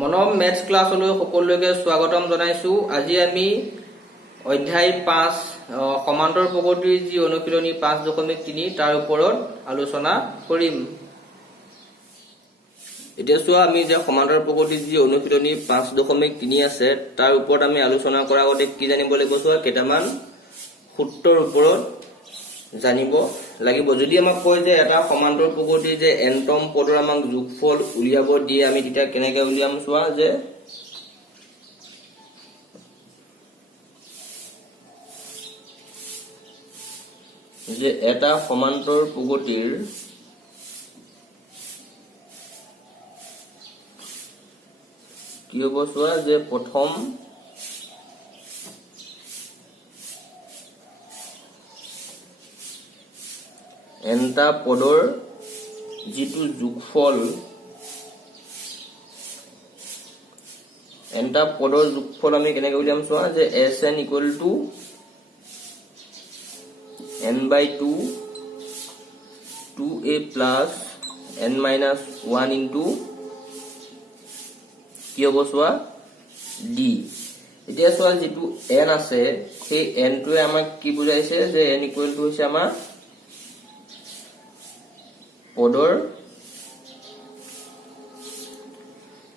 মনম maths ক্লাছলৈ সকলোকে স্বাগতম জনাইছো। আজি আমি অধ্যায় 5 সমান্তৰ প্ৰগতিৰ যি অনুশীলনী 5.3 তাৰ ওপৰত আলোচনা কৰিম। এতিয়া চোৱা, আমি যে সমান্তৰ প্ৰগতিৰ যি অনুশীলনী 5.3 আছে তাৰ ওপৰত আমি আলোচনা কৰাৰ আগতে কি জানিব লাগিব, চোৱা কেইটামান সূত্ৰৰ ওপৰত জানিব লাগিব। যদি আমাক কয় যে এটা সমান্তৰ প্ৰগতিৰ যে এনতম পদৰ আমাক যোগফল উলিয়াব দিয়ে, আমি তেতিয়া কেনেকৈ উলিয়াম চোৱা, যে এটা সমান্তৰ প্ৰগতিৰ কি হ'ব চোৱা, যে প্ৰথম এনটা পদৰ যিটো যোগফল, এনটা পদৰ যোগফল আমি কেনেকৈ উলিয়াম চোৱা, যে Sn equal to n/2 2a plus n-1 into কি হ'ব চোৱা, d। এতিয়া চোৱা, যিটো n আছে সেই nটোৱে আমাক কি বুজাইছে, যে n ইকুৱেল টু হৈছে আমাৰ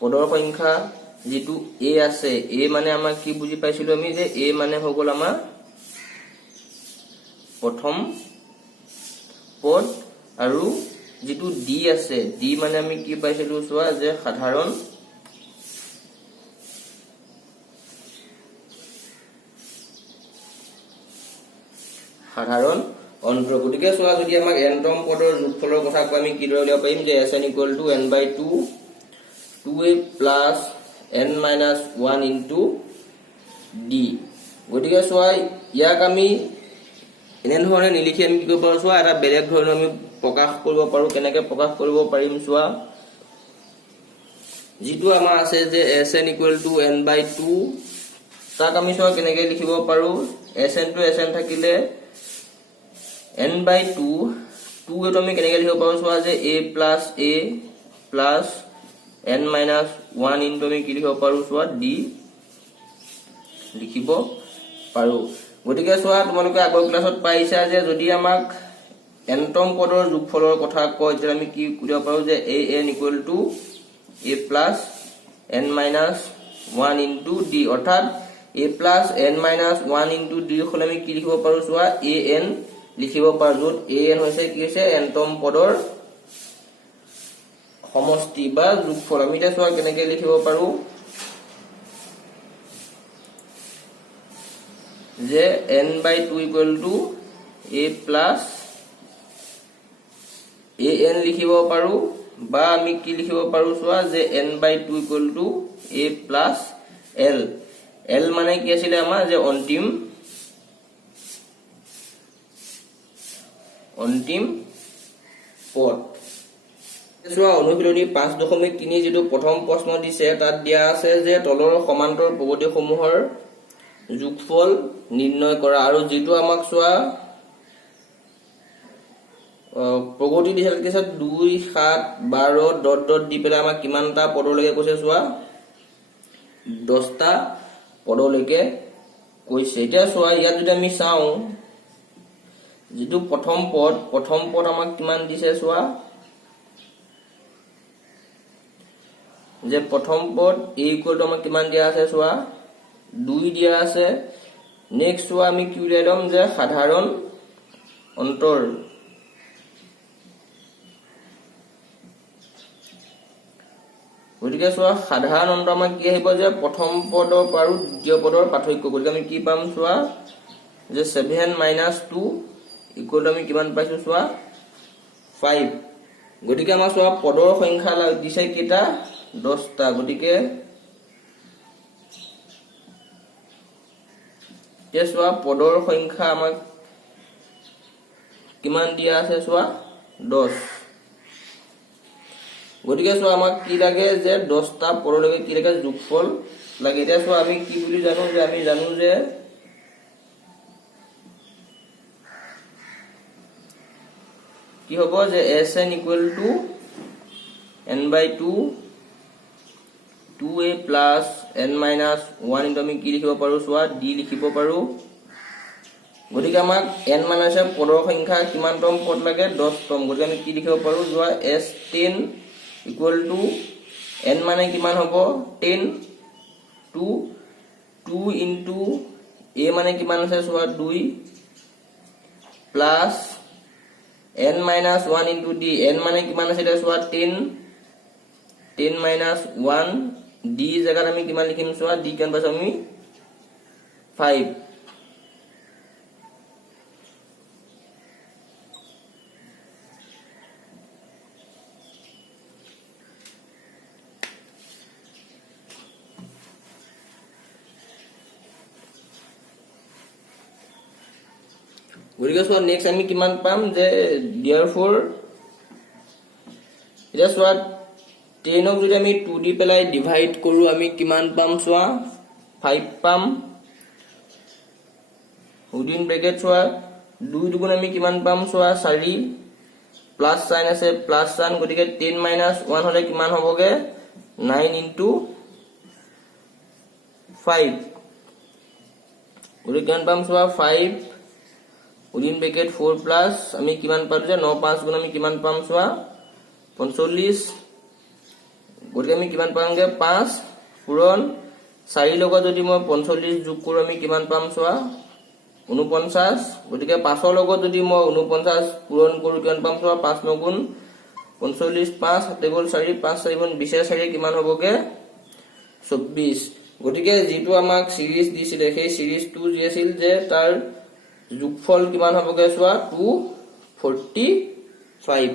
পদৰ সংখ্যা। যিটো a আছে, a মানে আমাক কি বুজি পাইছিলো আমি, যে a মানে হৈ গ'ল আমাৰ প্ৰথম পদ, আৰু যিটো d আছে, d মানে আমি কি পাইছিলো চোৱা, যে সাধাৰণ অন্ত। গতিকে চোৱা, যদি আমাক এনতম পদৰ যোগফলৰ কথা কয়, আমি কিদৰে উলিয়াব পাৰিম, যে Sn equal to n/2 2a plus n-1 into d। গতিকে চোৱা, ইয়াক আমি এনেধৰণে নিলিখি আমি কি কৰিব পাৰোঁ চোৱা, এটা বেলেগ ধৰণে আমি প্ৰকাশ কৰিব পাৰোঁ। কেনেকৈ প্ৰকাশ কৰিব পাৰিম চোৱা, যিটো আমাৰ আছে যে Sn ইকুৱেল টু n/2, তাক আমি চোৱা কেনেকৈ লিখিব পাৰোঁ। Sn টো Sn থাকিলে n/2 2 এইটো আমি কেনেকৈ লিখিব পাৰোঁ চোৱা, যে a প্লাছ n-1 ইনটু আমি কি লিখিব পাৰোঁ চোৱা, d লিখিব পাৰোঁ। গতিকে চোৱা, তোমালোকে আগৰ ক্লাছত পাইছা যে যদি আমাক এনতম পদৰ যোগফলৰ কথা কয়, তেতিয়া আমি কি কৰিব পাৰোঁ, যে an equal to a plus n-1 into d, অৰ্থাৎ a plus n-1 into d হ'লে আমি কি লিখিব পাৰোঁ চোৱা, an লিখিব পাৰোঁ, য'ত an হৈছে কি হৈছে, এনতম পদৰ সমষ্টি বা যোগফল। আমি এতিয়া চোৱা কেনেকৈ লিখিব পাৰোঁ, যে n/2 equal to a plus an লিখিব পাৰোঁ, বা আমি কি লিখিব পাৰোঁ চোৱা, যে n/2 equal to a plus l। l মানে কি আছিলে আমাৰ, যে অন্তিম পদ। চোৱা, অনুশীলনী 5.3 যিটো প্ৰথম প্ৰশ্ন দিছে, তাত দিয়া আছে যে তলৰ সমান্তৰ প্ৰগতিসমূহৰ যোগফল নিৰ্ণয় কৰা, আৰু যিটো আমাক চোৱা প্ৰগতি দিছে, 2 7 12 ডট ডট দি পেলাই আমাক কিমানটা পদলৈকে কৈছে চোৱা, 10টা পদলৈকে কৈছে। এতিয়া চোৱা, ইয়াত যদি আমি চাওঁ, যিটো প্ৰথম পদ আমাক কিমান দিছে চোৱা, যে প্ৰথম পদ a ইকুৱেল টু আমাক কিমান দিয়া আছে চোৱা, 2 দিয়া আছে। নেক্সট চোৱা, আমি কি উলিয়াই ল'ম, যে সাধাৰণ অন্তৰ। গতিকে চোৱা, সাধাৰণ অন্ত আমাক কি আহিব, যে প্ৰথম পদৰ আৰু দ্বিতীয় পদৰ পাৰ্থক্য। গতিকে আমি কি পাম চোৱা, যে 7 - 2 ইকুৱেল টু আমি কিমান পাইছো চোৱা, 5। গতিকে আমাৰ চোৱা পদৰ সংখ্যা দিছে কেইটা, 10টা। গতিকে এতিয়া চোৱা, পদৰ সংখ্যা আমাক কিমান দিয়া আছে চোৱা, 10। গতিকে চোৱা, আমাক কি লাগে, যে 10টা পদলৈকে কি লাগে, যোগফল লাগে। এতিয়া চোৱা, আমি কি বুলি জানো, যে আমি জানো যে কি হ'ব, যে Sn equal to n/2 2a plus n minus 1 into আমি কি লিখিব পাৰো সোয়া d লিখিব পাৰো গতিকে আমাক n minus পদৰ সংখ্যা কিমানতম পদ লাগে 10তম গতিকে আমি কি লিখিব পাৰো যোৱা s10 equal to n মানে কিমান হ'ব 10 2 2 into a মানে কিমান আছে সোয়া 2 plus n minus 1 into d n মানে কিমান আছে এটা সোয়া 10 minus 1 d জায়গাত আমি কিমান লিখিম সোয়া d কিমান পাইছো আমি 5 গতিকে সোয়া নেক্সট আমি কিমান পাম যে therefore এটা সোয়া 10 ক যদি আমি 2 দি পেলাই ডিভাইড কৰো আমি কিমান পাম সোয়া 5 পাম উইদিন ব্র্যাকেট সোয়া 2 দুগুণ আমি কিমান পাম সোয়া 4 প্লাস সাইন আছে প্লাস সাইন গতিকে 10 minus 1 হলে কিমান হবগে 9 into 5 গতিকে কিমান পাম সোয়া 5 উইদিন ব্র্যাকেট 4 প্লাস আমি কিমান পাৰো যে 9 5 গুণ আমি কিমান পাম সোয়া 45 গতিকে আমি কিমান পামগে 5 পূৰণ 4 লগত যদি মই 45 যোগ কৰো আমি কিমান পাম সোয়া 49 গতিকে 5 ৰ লগত যদি মই 49 পূৰণ কৰো কিমান পাম সোয়া 5 9 গুণ 45 5 7 গল 4 5 4 গুণ 20 4 কিমান হবগে 24 গতিকে যেটো আমাক সিরিজ দিছিলে সেই সিরিজটো যি আছিল যে তাৰ যোগফল কিমান হবগে সোয়া 245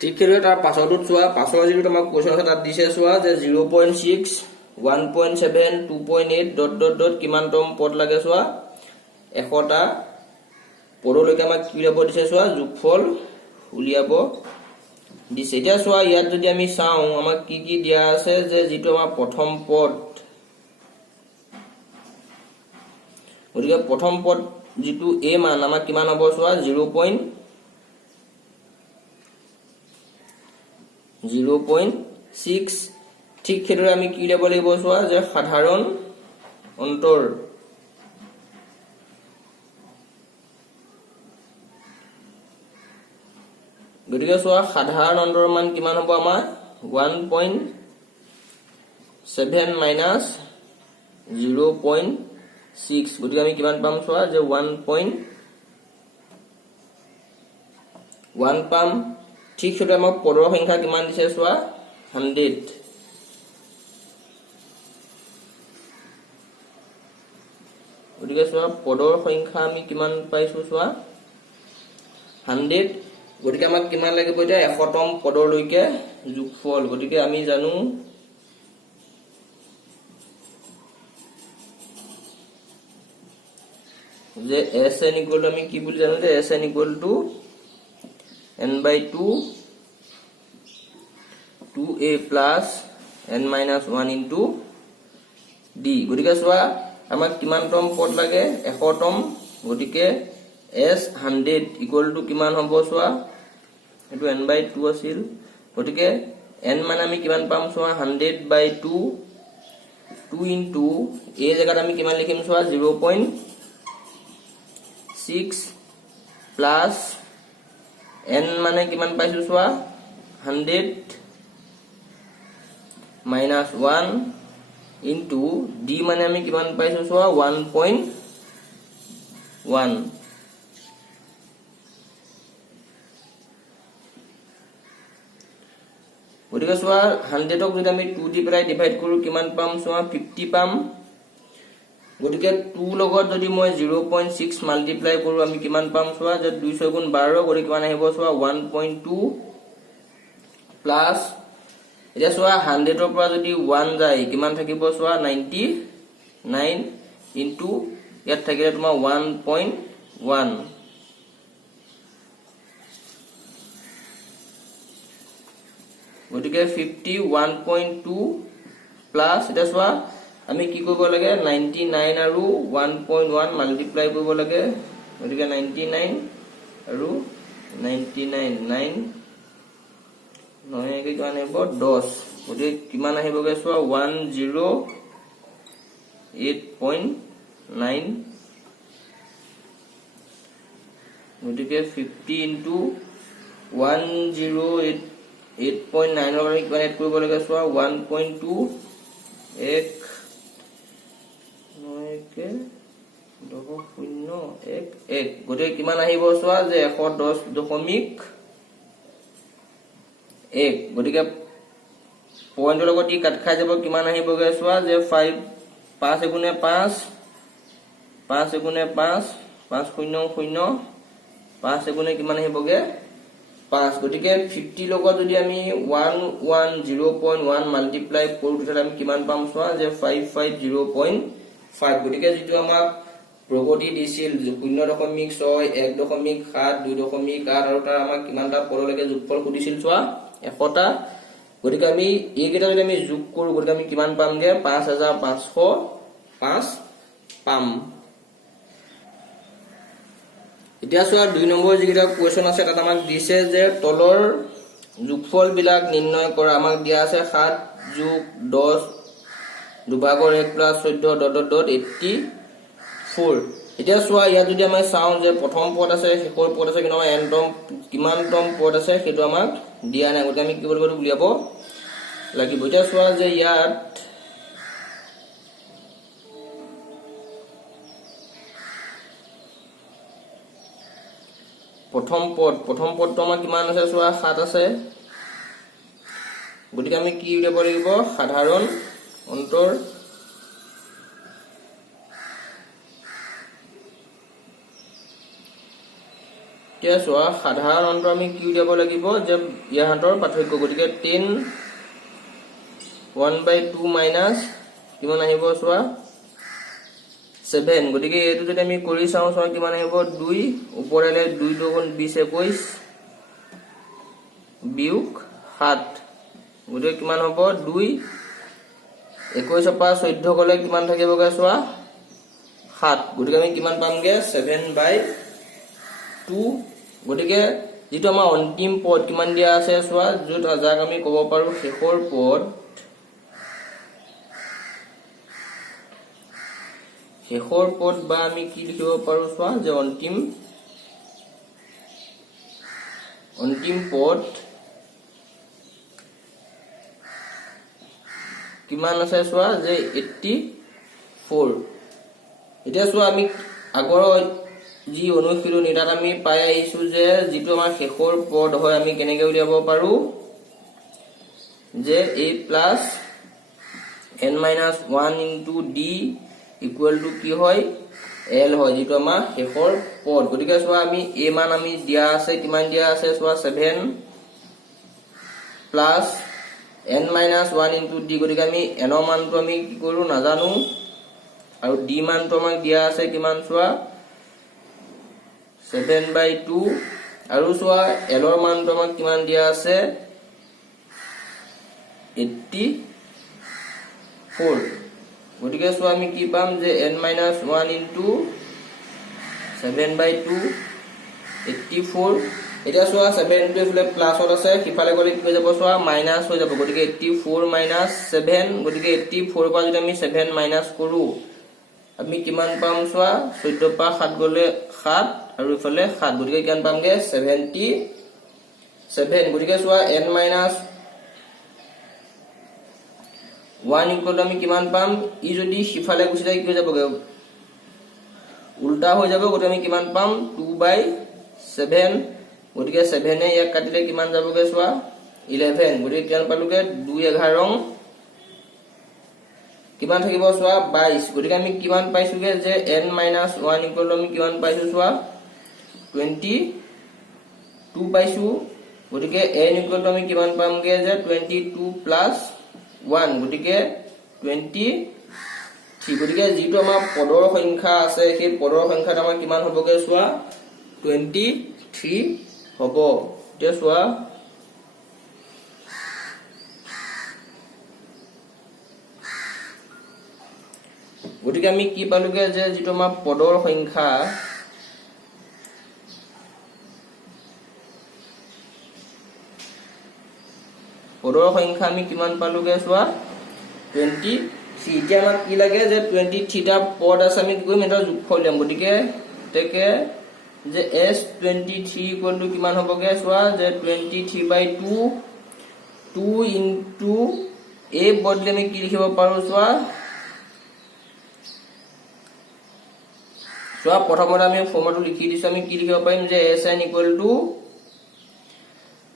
ঠিক আছে তাৰ পাছৰটো সোয়া পাছৰ যেটো আমাক কোৱেশ্চন আছে তাত দিছে সোয়া যে 0.6 1.7 2.8 ডট ডট ডট কিমানতম পদ লাগে সোয়া 100টা পদলৈকে আমাক কি উলিয়াব দিছে সোয়া যোগফল উলিয়াব দিছে এতিয়া সোয়া ইয়াত যদি আমি চাও আমাক কি কি দিয়া আছে যে যেটো আমাৰ প্ৰথম পদ গতিকে প্ৰথম পদ যেটো a মান আমাক কিমান হ'ব সোয়া 0.6 ঠিক খেদৰে আমি কি উলিয়াব লাগিব সোয়া যে সাধাৰণ অন্তৰ গতিকে সোয়া সাধাৰণ অন্তৰৰ মান কিমান হ'ব আমাৰ 1.7 minus 0.6 গতিকে আমি কিমান পাম সোয়া যে 1.1 পাম ঠিক সেটো আমাক পদৰ সংখ্যা কিমান দিছে সোয়া 100 গতিকে সোয়া পদৰ সংখ্যা আমি কিমান পাইছো সোয়া 100 গতিকে আমাক কিমান লাগিব এটা 100তম পদলৈকে যোগফল গতিকে আমি জানো যে sn equal to আমি কি বুলি জানো যে sn equal to n/2 2a plus n minus 1 into d গতিকে সোয়া আমাক কিমানতম পদ লাগে 100তম গতিকে s 100 equal to কিমান হ'ব সোয়া এটো n/2 আছিল গতিকে n মানে আমি কিমান পাম সোয়া 100/2 2 into a জায়গাত আমি কিমান লিখিম সোয়া 0.6 plus n মানে কিমান পাইছো সোয়া 100 minus 1 into d মানে আমি কিমান পাইছো সোয়া 1.1 গতিকে সোয়া 100 ক যদি আমি 2 দি পেলাই ডিভাইড কৰো কিমান পাম সোয়া 50 পাম গতিকে 2 লগত যদি মই 0.6 মাল্টিপ্লাই কৰো আমি কিমান পাম সোয়া যে 200 গুণ 12 গতিকে কিমান আহিব সোয়া 1.2 প্লাস এটা সোয়া 100 ৰ পৰা যদি 1 যায় কিমান থাকিব সোয়া 99 ইনটু ইয়াত থাকিলে তোমাৰ 1.1 গতিকে 51.2 প্লাস এটা সোয়া আমি কি কৰিব লাগে 99 আৰু 1.1 মাল্টিপ্লাই কৰিব লাগে গতিকে 99 আৰু 99 9 9 কে কিমান হ'ব 10 গতিকে কিমান আহিবগে চোৱা 108.9 গতিকে 50 ইনটু 108.9 ৰ কিমান এড কৰিব লাগে চোৱা 1.2 1 9 গতিকে কিমান আহিব চোৱা যে 110.1 গতিকে পইণ্টৰ লগত ই কাট খাই যাব কিমান আহিবগে চোৱা যে 5 5 এগুণে 5 5 এগুণে 5 5 0 0 5 এগুণে কিমান আহিবগে 5 গতিকে 50 লগত যদি আমি 110.1 মাল্টিপ্লাই কৰো তেতিয়া আমি কিমান পাম চোৱা যে 550.5 গতিকে যেটো আমাক প্ৰগতি দিছিল 0.6 1.7 2.8 আৰু তাৰ আমাক কিমানটা পদলৈকে যোগফল সুধিছিল চোৱা 100টা গতিকে আমি এই কেইটা যদি আমি যোগ কৰো গতিকে আমি কিমান পামগে 5505 পাম এতিয়া চোৱা 2 নম্বৰ যিটা কোৱেশ্চন আছে তাত আমাক দিছে যে তলৰ যোগফল বিলাক নিৰ্ণয় কৰা আমাক দিয়া আছে 7 যোগ 10 দুভাগৰ 1 প্লাস 14 এতিয়া চোৱা ইয়াত যদি আমি চাও যে প্ৰথম পদ আছে শেষৰ পদ আছে কিন্তু আমাৰ n টম কিমান টম পদ আছে সেইটো আমাক দিয়া নাই গতিকে আমি কি কৰিব উলিয়াব লাগিব এতিয়া চোৱা যে ইয়াত প্ৰথম পদটো আমাৰ কিমান আছে চোৱা 7 আছে গতিকে আমি কি উলিয়াব লাগিব সাধাৰণ অন্তৰ এতিয়া চোৱা সাধাৰণ অন্তৰ আমি কি উলিয়াব লাগিব যে ইয়াহাতৰ পাৰ্থক্য গতিকে 10 1/2 মাইনাস কিমান আহিব চোৱা 7 গতিকে এটো যদি আমি কৰি চাও চোৱা কিমান আহিব 2 ওপৰেলে 2 2 20 21 বিয়োগ 7 গতিকে কিমান হ'ব 2 21 পৰা 14 গলে কিমান থাকিবগে চোৱা 7 গতিকে আমি কিমান পামগে 7/2 গতিকে যেটো আমাৰ অন্তিম পদ কিমান দিয়া আছে চোৱা যত যাক আমি ক'ব পাৰো শেষৰ পদ বা আমি কি লিখিব পাৰো চোৱা যে অন্তিম পদ কিমান আছে চোৱা যে 84 এতিয়া চোৱা আমি আগৰ যি অনুশীলনী তাত আমি পাই আহিছো যে যেটো আমাৰ শেষৰ পদ হয় আমি কেনেকৈ উলিয়াব পাৰো যে a plus n minus 1 into d equal to কি হয় l হয় যেটো আমাৰ শেষৰ পদ গতিকে চোৱা আমি a মান আমি দিয়া আছে কিমান দিয়া আছে চোৱা 7 plus n minus 1 into d গতিকে আমি n ৰ মানটো আমি কি কৰো নাজানো আৰু d মানটো আমাক দিয়া আছে কিমান চোৱা 7/2 আৰু চোৱা l ৰ মানটো আমাক কিমান দিয়া আছে 84 গতিকে চোৱা আমি কি পাম যে n - 1 into 7/2 84 এতিয়া চোৱা 7 টো ইফালে প্লাসত আছে সিফালে গলে কি হৈ যাব চোৱা মাইনাস হৈ যাব গতিকে 84 - 7 গতিকে 84 পৰা যদি আমি 7 মাইনাস কৰো আমি কিমান পাম চোৱা 14 পৰা 7 গলে 7 আৰু ইফালে 7 গতিকে কিমান পামগে 77 গতিকে চোৱা n - 1 ইকুৱেল আমি কিমান পাম ই যদি সিফালে গুচি যায় কি হৈ যাবগে উল্টা হৈ যাব গতিকে আমি কিমান পাম 2/7 গতিকে 7 এ ইয়াক কাটিলে কিমান যাবগে চোৱা 11 গতিকে কিমান পালুগে 2 11 কিমান থাকিব চোৱা 22 গতিকে আমি কিমান পাইছোগে যে n - 1 ইকুৱেল আমি কিমান পাইছো চোৱা 22 পাইছো গতিকে n ইকুৱেল আমি কিমান পামগে যে 22 plus 1 গতিকে 23 গতিকে যেটো আমাৰ পদৰ সংখ্যা আছে সেই পদৰ সংখ্যাটো আমাৰ কিমান হ'বগে চোৱা 23 হ'ব এতিয়া চোৱা গতিকে আমি কি পালুগে যে যেটো আমাৰ পদৰ সংখ্যা পদৰ সংখ্যা আমি কিমান পালোগে চোৱা 23 এতিয়া আমাক কি লাগে যে 23 টা পদ আছে আমি কি কৰিম এটা যোগফল লিয়াম গতিকে তেকে যে s23 ইকুৱেল টু কিমান হ'বগে চোৱা যে 23/2 2 ইনটু a বদলে আমি কি লিখিব পাৰো চোৱা প্ৰথমতে আমি ফৰ্মুলাটো লিখি দিছো আমি কি লিখিব পাৰিম যে sn equal to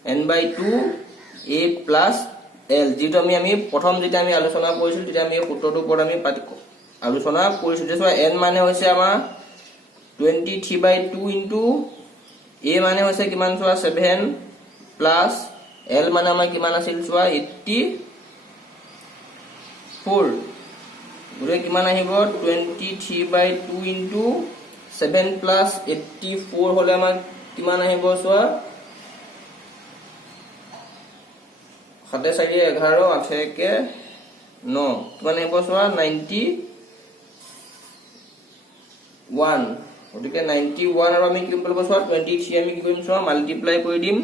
n/2 a plus l যেটো আমি প্ৰথম যেতিয়া আমি আলোচনা কৰিছিল তেতিয়া আমি সূত্ৰটোৰ ওপৰত আমি আলোচনা কৰিছো যে n মানে হৈছে আমাৰ 23/2 ইনটু a মানে হৈছে কিমান চোৱা 7 প্লাস l মানে আমাৰ কিমান আছিল চোৱা 84 গুৰে কিমান আহিব 23/2 ইনটু 7 প্লাস 84 হলে আমাৰ কিমান আহিব চোৱা 7 4 11 8 কে 9 কিমান আহিব চোৱা 91 গতিকে 91 আৰু আমি কি কৰিব চোৱা 23 আমি কি কৰিম চোৱা মাল্টিপ্লাই কৰি দিম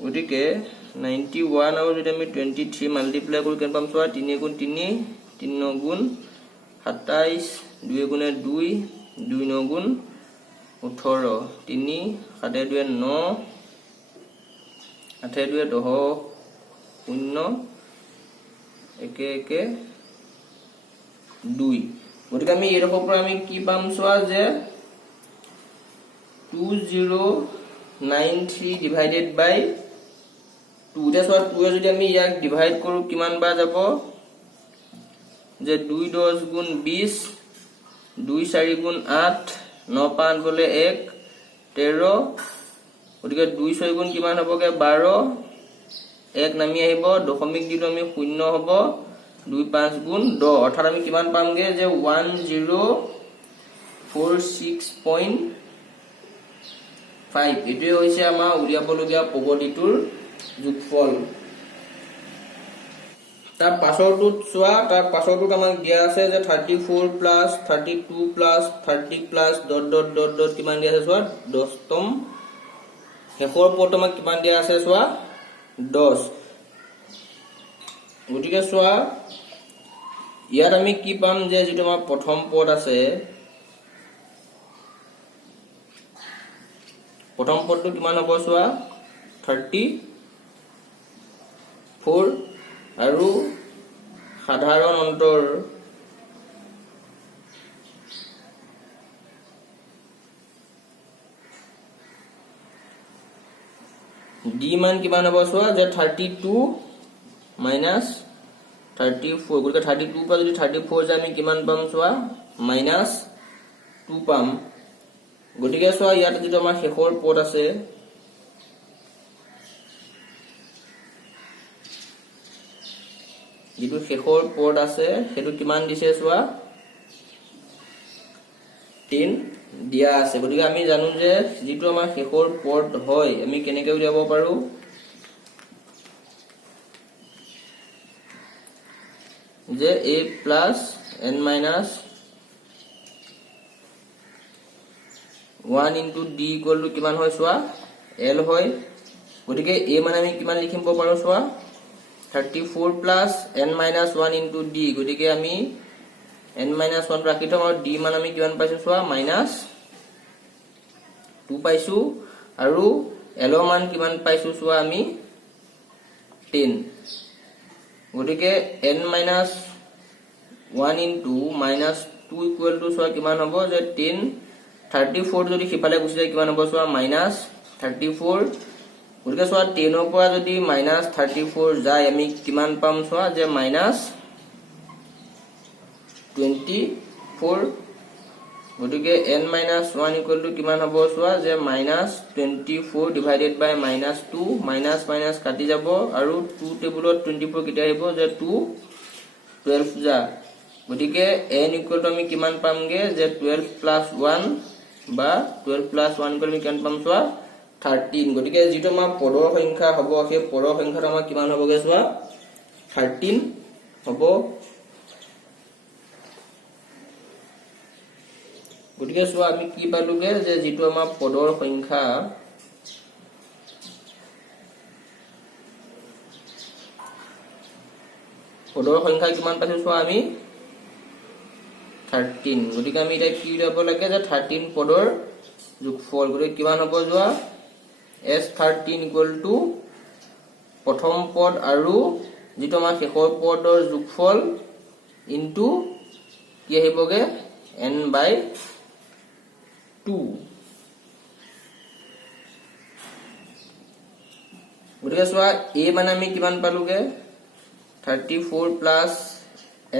গতিকে 91 আৰু যদি আমি 23 মাল্টিপ্লাই কৰি কেন পাম চোৱা 3 গুণ 3 3 9 গুণ 27 2 গুণে 2 2 9 গুণ 18 3 7 2 9 8 2 10 0 1 1 2 গতিকে আমি এরকম পৰা আমি কি পাম চোৱা যে 2093 ডিভাইডেড বাই 2 তে চোৱা 2 যদি আমি ইয়াক ডিভাইড কৰো কিমান বা যাব যে 2 10 গুণ 20 2 4 গুণ 8 9 5 গলে 1 13 গতিকে 2 6 গুণ কিমান হবগে 12 1 নামি আহিব দশমিক দিটো আমি শূন্য হ'ব 2 5 গুণ 10 অৰ্থাৎ আমি কিমান পামগে যে 1046.5 এটোই হৈছে আমাৰ উলিয়াবলগীয়া প্ৰগতিটোৰ যোগফল তাৰ পাছৰটোত চোৱা তাৰ পাছৰটোত আমাক দিয়া আছে যে 34 plus 32 plus 30 plus dot dot dot dot কিমান দিয়া আছে চোৱা 10তম শেষৰ পদ আমাক কিমান দিয়া আছে চোৱা 10 গতিকে চোৱা ইয়াত আমি কি পাম যে যেটো আমাৰ প্ৰথম পদ আছে প্ৰথম পদটো কিমান হ'ব চোৱা 34 আৰু সাধাৰণ অন্তৰ d মান কিমান হ'ব চোৱা যে 32 minus 34 গতিকে 32 পৰা যদি 34 যায় আমি কিমান পাম চোৱা minus 2 পাম গতিকে চোৱা ইয়াত যেটো আমাৰ শেষৰ পদ আছে যেটো শেষৰ পদ আছে হেতু কিমান দিছে চোৱা 10 দিয়া আছে গতিকে আমি জানো যে যেটো আমাৰ শেষৰ পদ হয় আমি কেনেকৈ উলিয়াব পাৰো যে a plus n minus 1 into d equal to কিমান হয় চোৱা l হয় গতিকে a মানে আমি কিমান লিখিব পাৰো চোৱা 34 plus n minus 1 into d গতিকে আমি n minus 1 ৰাখি থম আৰু d মান আমি কিমান পাইছো চোৱা minus 2 পাইছো আৰু l মান কিমান পাইছো চোৱা আমি 10 গতিকে n minus 1 into minus 2 equal to চোৱা কিমান হ'ব যে 10 34 যদি হিফালে গুছি যায় কিমান হ'ব চোৱা minus 34 গতিকে চোৱা 10 ৰ পৰা যদি minus 34 যায় আমি কিমান পাম চোৱা যে minus 24 গতিকে n minus 1 equal to কিমান হ'ব চোৱা যে minus 24 divided by minus 2 minus minus কাটি যাব আৰু 2 টেবুলত 24 কিটা আহিব যে 2 12 যা গতিকে n equal to আমি কিমান পামগে যে 12 plus 1 বা 12 plus 1 কৰি কিমান পাম চোৱা 13 গতিকে যেটো আমাৰ পদৰ সংখ্যা হ'ব সেই পদৰ সংখ্যাটো আমাৰ কিমান হ'বগে চোৱা 13 হ'ব গতিকে চোৱা আমি কি পালোগে যে যেটো আমাৰ পদৰ সংখ্যা পদৰ সংখ্যা কিমান পাইছো চোৱা আমি 13 গতিকে আমি এটা কি উলিয়াব লাগে যে 13 পদৰ যোগফল গতিকে কিমান হ'ব যোৱা S13 প্ৰথম পদ আৰু যেটো আমাৰ শেষৰ পদৰ যোগফল ইনটু কি আহিবগে n/2 গতিকে চোৱা a মানে আমি কিমান পালোগে 34 প্লাস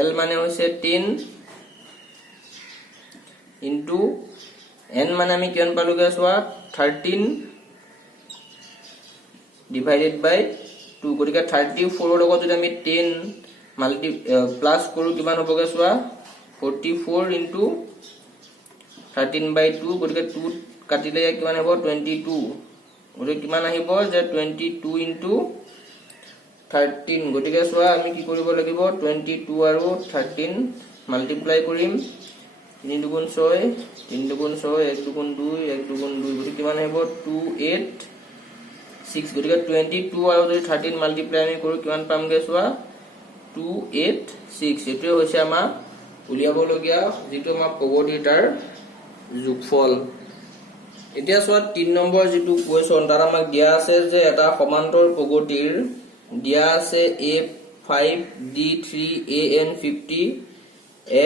l মানে হৈছে 10 ইনটু n মানে আমি কিমান পালোগে চোৱা 13 ডিভাইডেড বাই 2 গতিকে 34 ৰ লগত যদি আমি 10 মাল্টি প্লাস কৰো কিমান হ'বগে চোৱা 44 ইনটু 13/2 গতিকে 2 কাটিলে কিমান হ'ব 22 গতিকে কিমান আহিব যে 22 ইনটু 13 গতিকে চোৱা আমি কি কৰিব লাগিব 22 আৰু 13 মাল্টিপ্লাই কৰিম 3 দুগুণ 6 3 দুগুণ 6 1 দুগুণ 2 1 দুগুণ 2 গতিকে কিমান আহিব 286 গতিকে 22 আৰু যদি 13 মাল্টিপ্লাই আমি কৰো কিমান পামগে চোৱা 286 এটো হৈছে আমাৰ উলিয়াব লগিয়া যেটো আমাৰ প্ৰগতিটাৰ যোগফল এতিয়া চোৱা 3 নম্বৰ যেটো কোৱেশ্চন তাৰ আমাক দিয়া আছে যে এটা সমান্তৰ প্ৰগতিৰ দিয়া আছে A5 D3 AN50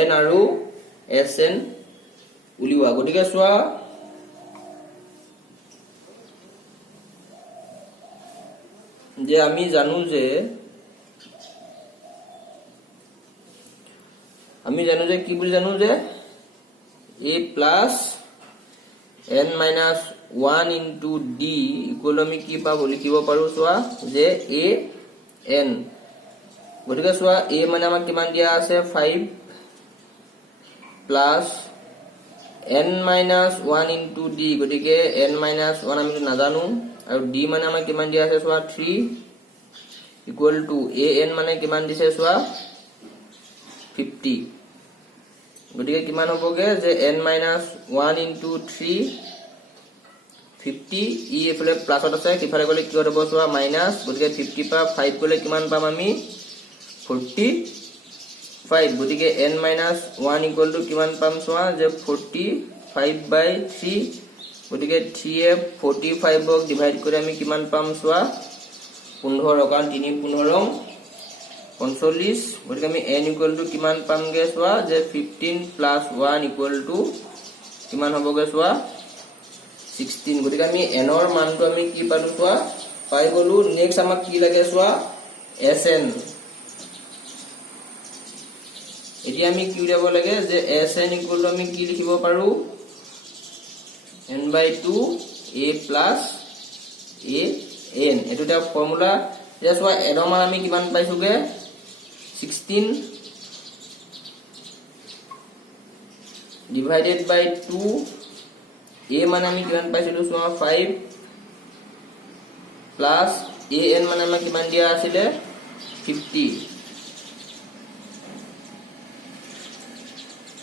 N আৰু SN উলিওৱা গতিকে চোৱা যে আমি জানো যে কি বুলি জানো যে A plus n minus 1 into d equal আমি কি পাব লিখিব পাৰো চোৱা যে a n গতিকে চোৱা a মানে আমাক কিমান দিয়া আছে 5 plus n minus 1 into d গতিকে n minus 1 আমি নাজানো আৰু d মানে আমাক কিমান দিয়া আছে চোৱা 3 equal to a n মানে কিমান দিছে চোৱা 50 গতিকে কিমান হ'বগে যে n minus 1 into 3 50 ই এফালে প্লাসত আছে কিফালে গলে কি হ'ব চোৱা মাইনাস গতিকে 50 পা 5 গলে কিমান পাম আমি 45 গতিকে n minus 1 equal to কিমান পাম চোৱা যে 45/3 গতিকে 3 এ 45 ক ডিভাইড কৰি আমি কিমান পাম চোৱা 15 কাৰণ 3 15 45 গতিকে আমি n equal to কিমান পামগে চোৱা যে 15 plus 1 equal to কিমান হ'বগে চোৱা 16 গতিকে আমি n ৰ মানটো আমি কি পালো চোৱা পাই গলো নেক্সট আমাক কি লাগে চোৱা sn এতিয়া আমি কি উলিয়াব লাগে যে sn equal to আমি কি লিখিব পাৰো n/2 a plus a n এটোটা ফৰ্মুলা যে চোৱা n ৰ মান আমি কিমান পাইছোগে 16 divided by 2 a মানে আমি কিমান পাইছিলো চোৱা 5 plus a n মানে আমাক কিমান দিয়া আছিল 50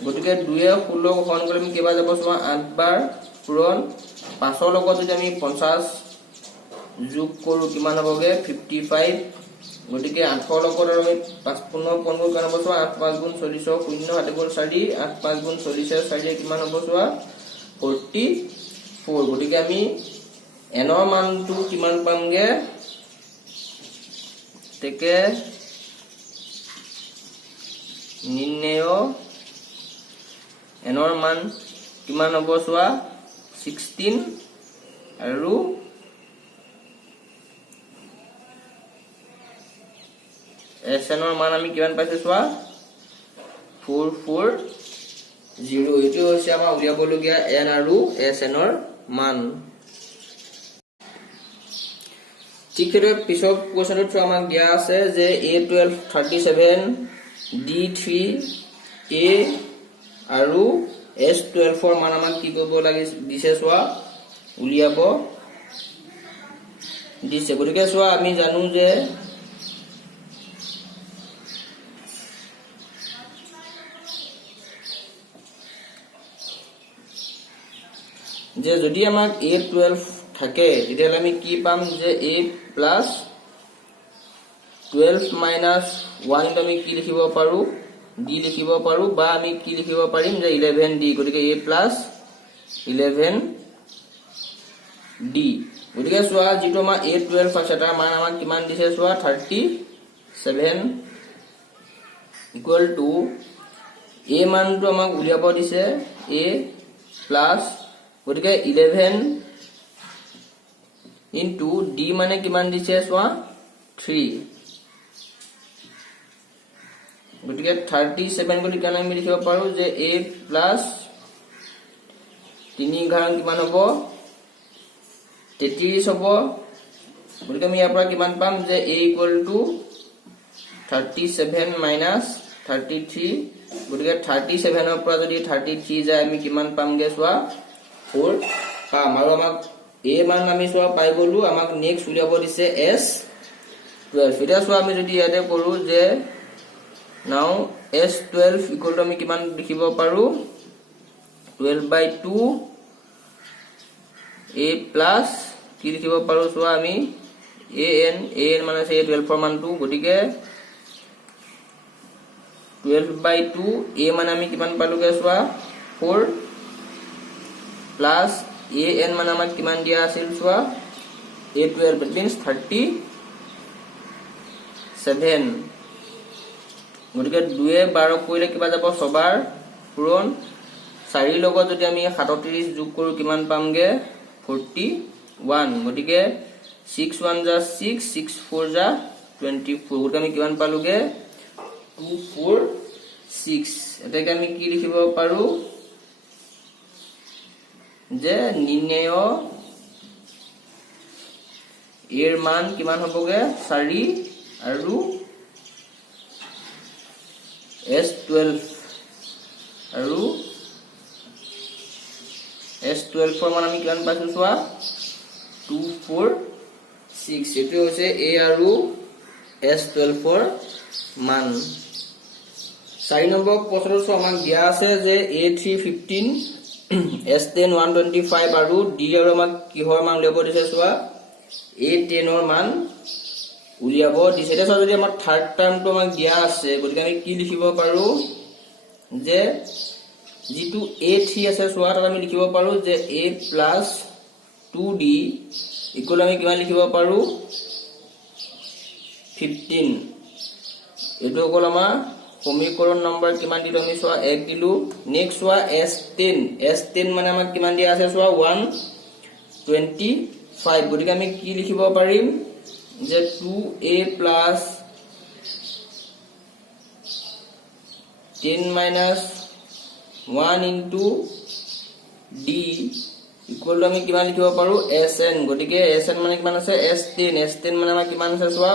গতিকে 2 এ 16 হৰণ কৰি আমি কিবা যাব চোৱা 8 বাৰ পূৰণ 5 ৰ লগত যদি আমি 50 যোগ কৰো কিমান হ'বগে 55 গতিকে 8 ৰ লগত আমি 5 15 15 কিমান হ'ব চোৱা 8 5 গুণ 40 0 7 গুণ 4 8 5 গুণ 40 4 কিমান হ'ব চোৱা 44 গতিকে আমি n ৰ মানটো কিমান পামগে তেকে নিৰ্ণয় n ৰ মান কিমান হ'ব চোৱা 16 আৰু sn ৰ মান আমি কিমান পাইছো চোৱা 440 এটো হৈছে আমাৰ উলিয়াব লগিয়া n আৰু sn ৰ মান ঠিক আছে পিছৰ কোৱেশ্চনটো আমাক দিয়া আছে যে A12 37 D3 A আৰু S12 ৰ মান আমাক কি কৰিব লাগে দিছে চোৱা উলিয়াব দিছে গতিকে চোৱা আমি জানো যে যদি আমাক A12 থাকে তেতিয়াহলে আমি কি পাম যে A plus 12 minus 1 into আমি কি লিখিব পাৰো d লিখিব পাৰো বা আমি কি লিখিব পাৰিম যে 11d গতিকে a plus 11d গতিকে সোয়া যেটো আমাৰ a12 আছে তাৰ মান আমাক কিমান দিছে সোয়া 37 equal to a মানটো আমাক উলিয়াব দিছে a plus গতিকে 11 into d মানে কিমান দিছে সোয়া 3 গতিকে 37 গলি কেনে আমি লিখিব পাৰো যে a plus 3 ঘাৰং কিমান হ'ব 33 হ'ব গতিকে আমি ইয়াৰ পৰা কিমান পাম যে a equal to 37 minus 33 গতিকে 37 ৰ পৰা যদি 33 যায় আমি কিমান পামগে সোয়া 4 পাম আৰু আমাক a মান আমি সোয়া পাই গলো আমাক নেক্সট উলিয়াব দিছে s12 এটা সোয়া আমি যদি ইয়াতে কৰো যে now s12 equal to আমি কিমান লিখিব পাৰো 12/2 a plus কি লিখিব পাৰো সোয়া আমি an মানে আছে 12 ৰ মানটো গতিকে 12/2 a মানে আমি কিমান পালোগে সোয়া 4 plus an মানে আমাক কিমান দিয়া আছিল সোয়া a12 it means 37 গতিকে 2 12 কইলে কিবা যাব সবাৰ পূৰণ 4 লগত যদি আমি 37 যোগ কৰো কিমান পামগে 41 গতিকে 6 1 যা 6 6 4 যা 24 গতিকে আমি কিমান পালোগে 246 এটাকে আমি কি লিখিব পাৰো যে নিৰ্ণয় এৰ মান কিমান হবগে 4 আৰু s12 আৰু s12 ৰ মান আমি কিমান পাইছো সোয়া 246 এটো হৈছে a আৰু s12 ৰ মান 4 নম্বৰ প্ৰশ্নটো আমাক দিয়া আছে যে a315 s10 125 আৰু d আৰু আমাক কিহৰ মান উলিয়াব দিছে সোয়া a10 ৰ মান উলিয়াব দিছে এটা যদি আমাৰ থাৰ্ড টাৰ্মটো আমাক দিয়া আছে গতিকে আমি কি লিখিব পাৰো যে যেটো a3 আছে সোয়া তাত আমি লিখিব পাৰো যে a plus 2d ইকুয়াল আমি কিমান লিখিব পাৰো 15 এটো হল আমাৰ সমীকৰণ নম্বৰ কিমান দিলো আমি সোয়া 1 দিলো নেক্সট সোয়া s10 মানে আমাক কিমান দিয়া আছে সোয়া 125 গতিকে আমি কি লিখিব পাৰিম যে 2a plus 10 minus 1 into d equal to আমি কিমান লিখিব পাৰো sn গতিকে sn মানে কিমান আছে s10 মানে আমাৰ কিমান আছে সোয়া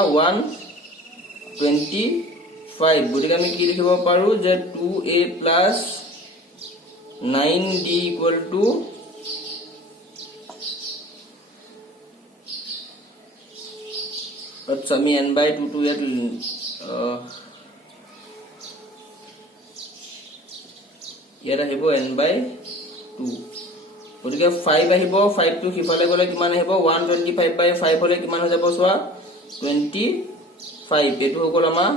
125 গতিকে আমি কি লিখিব পাৰো যে 2a plus 9d equal to আচ্ছা আমি n/2 টু ইয়াত ইয়াত আহিব n/2 গতিকে 5 আহিব 5 টু কিফালে গলে কিমান আহিব 125/5 হলে কিমান হৈ যাব সোয়া 25 এটো হল আমাৰ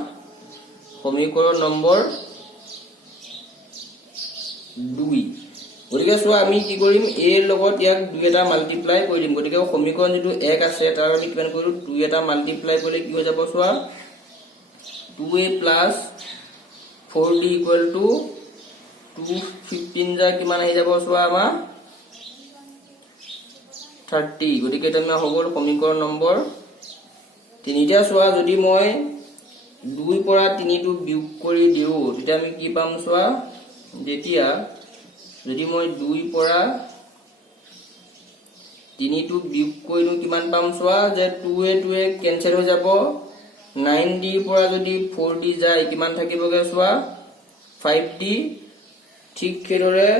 সমীকৰণ নম্বৰ 2 গতিকে সোয়া আমি কি কৰিম a লগত ইয়াক 2 এটা মাল্টিপ্লাই কৰি দিম গতিকে সমীকৰণ যেটো 1 আছে তাৰ আমি কিমান কৰো 2 এটা মাল্টিপ্লাই কৰিলে কি হৈ যাব সোয়া 2a plus 4d equal to 215 যা কিমান আহি যাব সোয়া আমাৰ 30 গতিকে এটা আমি হবল সমীকৰণ নম্বৰ 3 টা সোয়া যদি মই 2 পৰা 3 টো বিয়োগ কৰি দিও তেতিয়া আমি কি পাম সোয়া যেতিয়া যদি মই 2 পৰা 3 টো বিয়োগ কৰিলো কিমান পাম সোয়া যে 2a কেনসেল হৈ যাব 9d পৰা যদি 4d যায় কিমান থাকিবগে সোয়া 5d ঠিক কেদৰে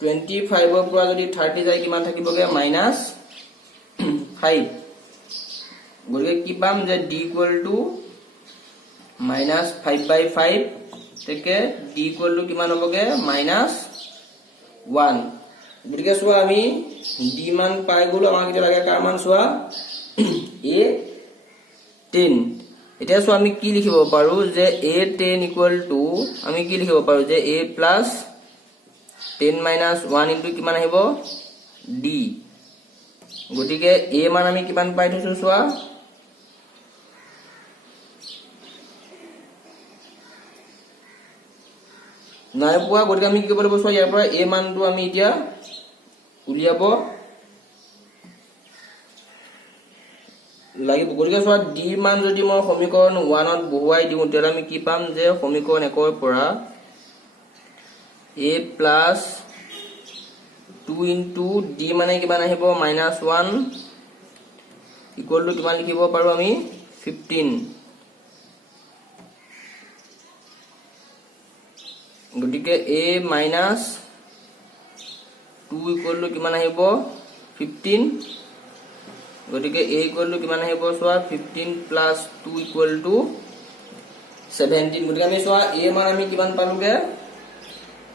25 ৰ পৰা যদি 30 যায় কিমান থাকিবগে -5 গতিকে কি পাম যে d equal to -5/5 তেকে d equal to কিমান হবগে -1 গতিকে সোয়া আমি d মান পাই গলো আমাক এটা লাগে কাৰ মান সোয়া a 10 এতিয়া সো আমি কি লিখিব পাৰো যে a10 ইকুয়াল টু আমি কি লিখিব পাৰো যে a প্লাস 10 মাইনাস 1 ইনটু কিমান আহিব d গটিকে a মান আমি কিমান পাই থৈছো সোৱা নাই পোৱা গটিকে আমি কি কৰিব লাগিব সোৱা ইয়াৰ পৰা a মানটো আমি এতিয়া উলিয়াব লাগিব গটিকে সোৱা d মান যদি মই সমীকৰণ 1 ত বহুৱাই দিও তেলে আমি কি পাম যে সমীকৰণ 1 ৰ পৰা a plus 2 into d মানে কিমান আহিব -1 ইকুয়াল টু কিমান লিখিব পাৰো আমি 15 গটিকে a minus 2 ইকুয়াল টু কিমান আহিব 15 গটিকে a ইকুয়াল টু কিমান আহিব সোৱা 15 plus 2 ইকুয়াল টু 17 গটিকে আমি সোৱা a মান আমি কিমান পালোগে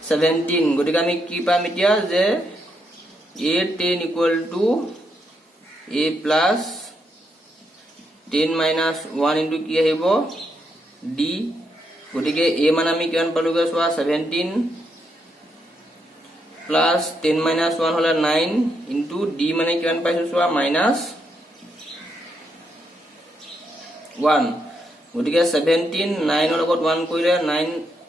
17 গটিকে আমি কি পাম এতিয়া যে a10 equal to a plus 10 minus 1 into কি আহিব d গটিকে a মান আমি কিমান পালোগে সোৱা 17 plus 10 minus 1 হলে 9 into d মানে কিমান পাইছো সোৱা minus 1 গটিকে 17 9 ৰ লগত 1 কৰিলে 9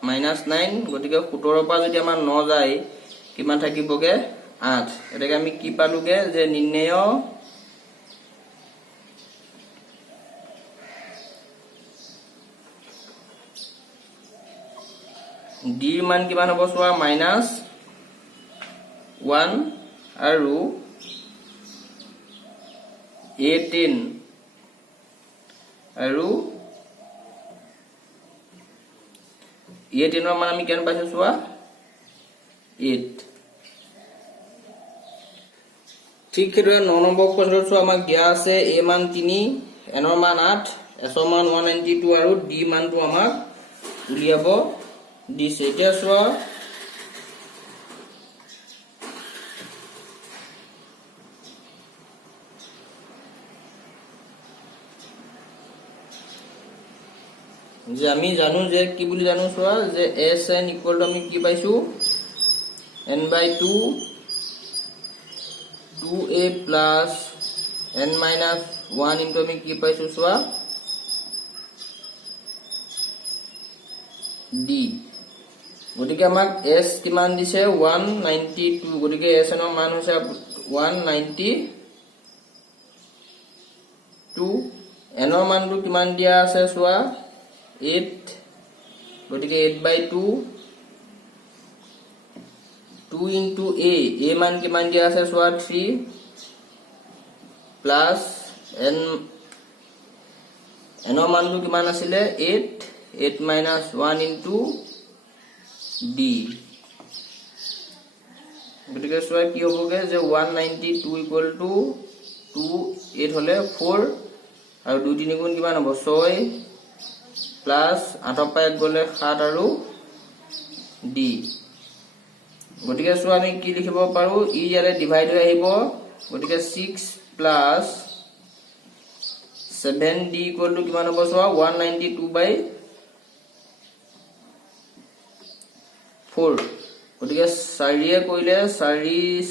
minus 9 গটিকে 17 পৰা যদি আমাৰ 9 যায় কিমান থাকিবগে 8 এটাকে আমি কি পালোগে যে নিৰ্ণয় d মান কিমান হ'ব সোৱা -1 আৰু a10 আৰু a10 ৰ মান আমি কিমান পাইছো সোৱা 8 ঠিক হেতু 9 নম্বৰ কোৱেশ্চন সোৱা আমাক দিয়া আছে a মান 3 n ৰ মান 8 s ৰ মান 192 আৰু d মানটো আমাক উলিয়াব দিছে এতিয়া সোৱা যে আমি জানো যে কি বুলি জানো সোৱা যে sn ইকুয়াল টু আমি কি পাইছো n/2 2a plus n minus 1 into আমি কি পাইছো সোৱা d গটিকে আমাক s কিমান দিছে 192 গটিকে sn ৰ মান হৈছে 192 n ৰ মানটো কিমান দিয়া আছে সোৱা 8 গটিকে 8/2 2 into a মান কিমান দিয়া আছে সোৱা 3 plus n ৰ মানটো কিমান আছিলে 8 minus 1 into d গটিকে সোৱা কি হ'বগে যে 192 ইকুয়াল টু 2 8 হলে 4 আৰু 2 3 গুণ কিমান হ'ব 6 প্লাস 8 পৰা 1 গলে 7 আৰু d গটিকে সোৱা আমি কি লিখিব পাৰো ই ইয়াৰে ডিভাইড হৈ আহিব গটিকে 6 plus 7d ইকুয়াল টু কিমান হ'ব সোৱা 192/4 গটিকে 4 এ কৰিলে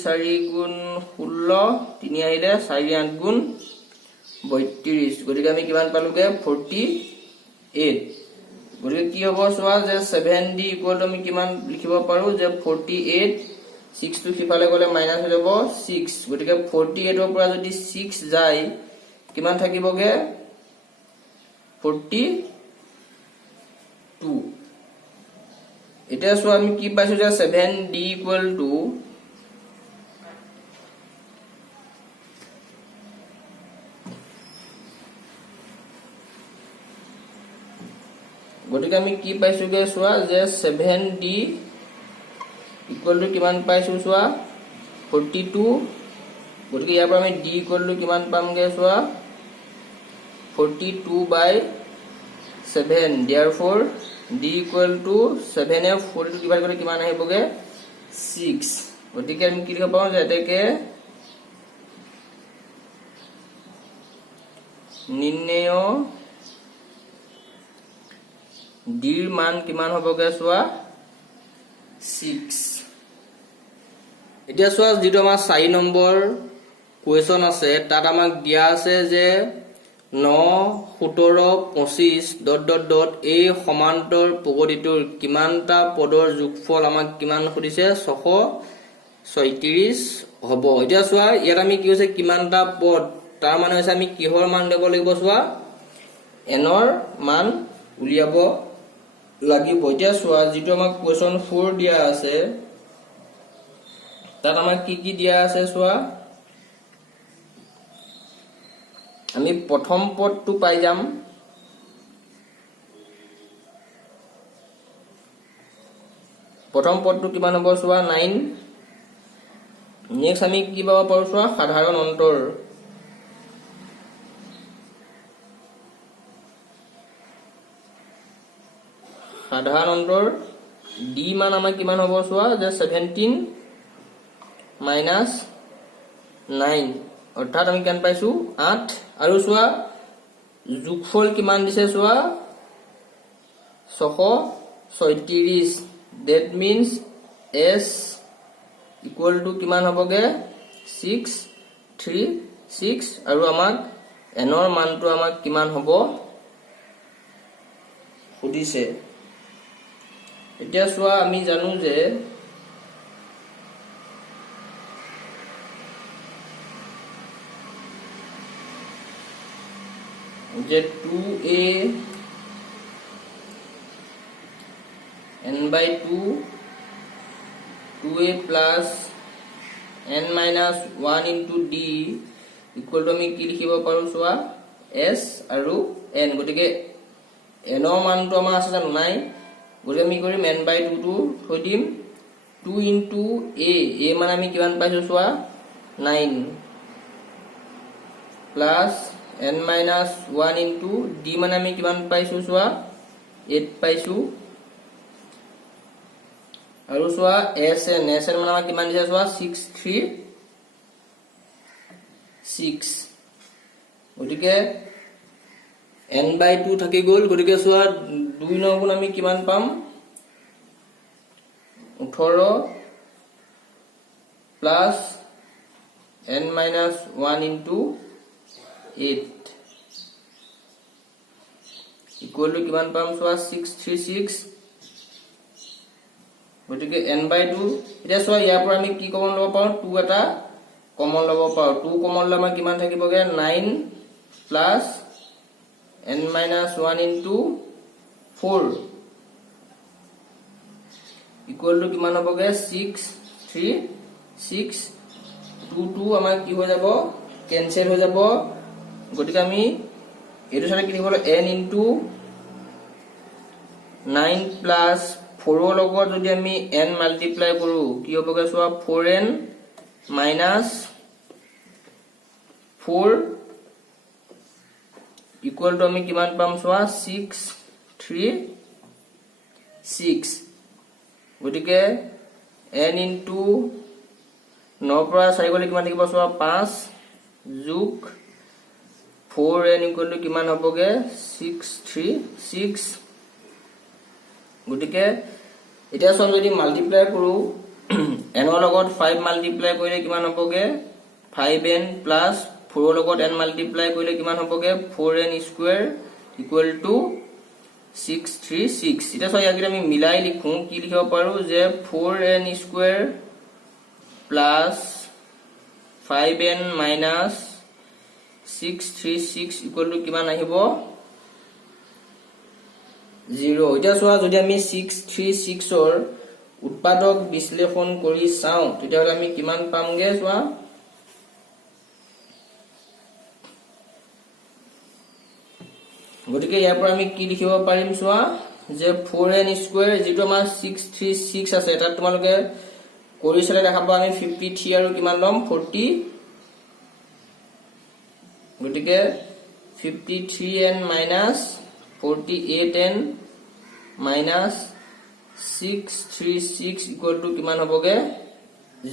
4 গুণ 16 3 আহিলে 4 8 গুণ 32 গটিকে আমি কিমান পালোগে 48 গটিকে কি হ'ব সোৱা যে 7d ইকুয়াল টু আমি কিমান লিখিব পাৰো যে 48 6 টু সিফালে গলে মাইনাস হৈ যাব 6 গটিকে 48 ৰ পৰা যদি 6 যায় কিমান থাকিবগে 42 এতিয়া সোৱা আমি কি পাইছো যে 7d ইকুয়াল টু গটিকে আমি কি পাইছোগে সোৱা যে 7d ইকুয়াল টু কিমান পাইছো সোৱা 42 গটিকে ইয়াৰ পৰা আমি d ইকুয়াল টু কিমান পামগে সোৱা 42/7 therefore d equal to 7 এ 4 টু ডিভাইড কৰি কিমান আহিবগে 6 গটিকে আমি কি লিখিব পাৰো যে এটাকে নিৰ্ণয় ডিৰ মান কিমান হ'বগে চোৱা 6 এতিয়া চোৱা যেটো আমাৰ 4 নম্বৰ কোৱেশ্চন আছে তাত আমাক দিয়া আছে যে 9 17 25 ডট ডট ডট এই সমান্তৰ প্ৰগতিটোৰ কিমানটা পদৰ যোগফল আমাক কিমান খুদিছে 636 হ'ব এতিয়া চোৱা ইয়াত আমি কি হৈছে কিমানটা পদ তাৰ মানে হৈছে আমি কিহৰ মান দেব লাগিব চোৱা n ৰ মান উলিয়াব লাগিব এতিয়া চোৱা যেটো আমাক কোৱেশ্চন 4 দিয়া আছে তাত আমাক কি দিয়া আছে চোৱা আমি প্ৰথম পদটো পাই যাম প্ৰথম পদটো কিমান হ'ব চোৱা 9 নেক্সট আমি কি পাব পাৰো চোৱা সাধাৰণ অন্তৰ d মান আমাৰ কিমান হ'ব চোৱা যে 17 minus 9 অৰ্থাৎ আমি কিমান পাইছো 8 আৰু চোৱা যোগফল কিমান দিছে চোৱা 636 that means s equal to কিমান হ'বগে 636 আৰু আমাক n ৰ মানটো আমাক কিমান হ'ব সুধিছে এতিয়া চোৱা আমি জানো যে যে 2a n by 2 2a plus n minus 1 into d equal to আমি কি লিখিব পাৰো চোৱা s আৰু n গটিকে n ৰ মানটো আমাৰ আছে জানো নাই গলে আমি কৰিম n by 2 টো থৈ দিম 2 into a মানে আমি কিমান পাইছো চোৱা 9 plus n minus 1 into d মানে আমি কিমান পাইছো চোৱা 8 পাইছো আৰু চোৱা sn মানে আমাৰ কিমান দিছে চোৱা 636 গটিকে n by 2 থাকি গল গটিকে চোৱা 2 ন গুণ আমি কিমান পাম 18 plus n minus 1 into 8 equal to কিমান পাম চোৱা 636 গটিকে n by 2 এতিয়া চোৱা ইয়াৰ পৰা আমি কি কমন লব পাৰো 2 এটা কমন লব পাৰো 2 কমন ললে আমাৰ কিমান থাকিবগে 9 plus n minus 1 into 4 equal to কিমান হ'বগে 636 2 আমাৰ কি হৈ যাব কেনসেল হৈ যাব গটিকে আমি এটো সাথে কি লিখিব n into 9 plus 4 ৰ লগত যদি আমি n মাল্টিপ্লাই কৰো কি হ'বগে চোৱা 4n minus 4 equal to আমি কিমান পাম চোৱা 636 গটিকে n into 9 পৰা 4 গলে কিমান থাকিব চোৱা 5 যোগ 4n equal to কিমান হ'বগে 636 গটিকে এতিয়া সব যদি মাল্টিপ্লাই কৰো n ৰ লগত 5 মাল্টিপ্লাই কৰিলে কিমান হ'বগে 5n plus 4 ৰ লগত n মাল্টিপ্লাই কৰিলে কিমান হ'বগে 4n স্কয়াৰ equal to 636 এটা সব ইয়াক আমি মিলাই লিখো কি লিখিব পাৰো যে 4n square plus 5n minus 636 equal to কিমান আহিব 0 এটা চোৱা যদি আমি 636 ৰ উৎপাদক বিশ্লেষণ কৰি চাও তেতিয়া হলে আমি কিমান পামগে চোৱা গটিকে ইয়াৰ পৰা আমি কি লিখিব পাৰিম চোৱা যে 4n স্কয়াৰ যেটো আমাৰ 636 আছে এটা তোমালোকে কৰি চালে দেখাব আমি 53 আৰু কিমান লম 40 গটিকে 53n minus 48n minus 636 equal to কিমান হ'বগে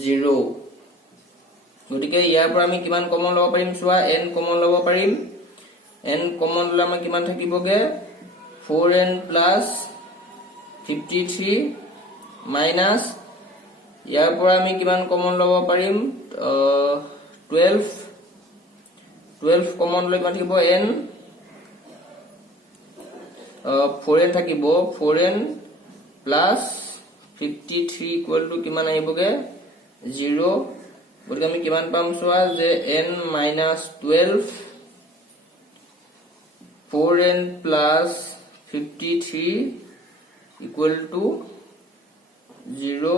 0 গটিকে ইয়াৰ পৰা আমি কিমান কমন লব পাৰিম চোৱা n কমন লব পাৰিম n কমন ললে আমাৰ কিমান থাকিবগে 4n plus 53 minus ইয়াৰ পৰা আমি কিমান কমন ল'ব পাৰিম 12 কমন লৈ কিমান থাকিব n 4n থাকিব 4n plus 53 equal to কিমান আহিবগে 0 গতিকে আমি কিমান পাম চোৱা যে n minus 12 4n plus 53 equal to 0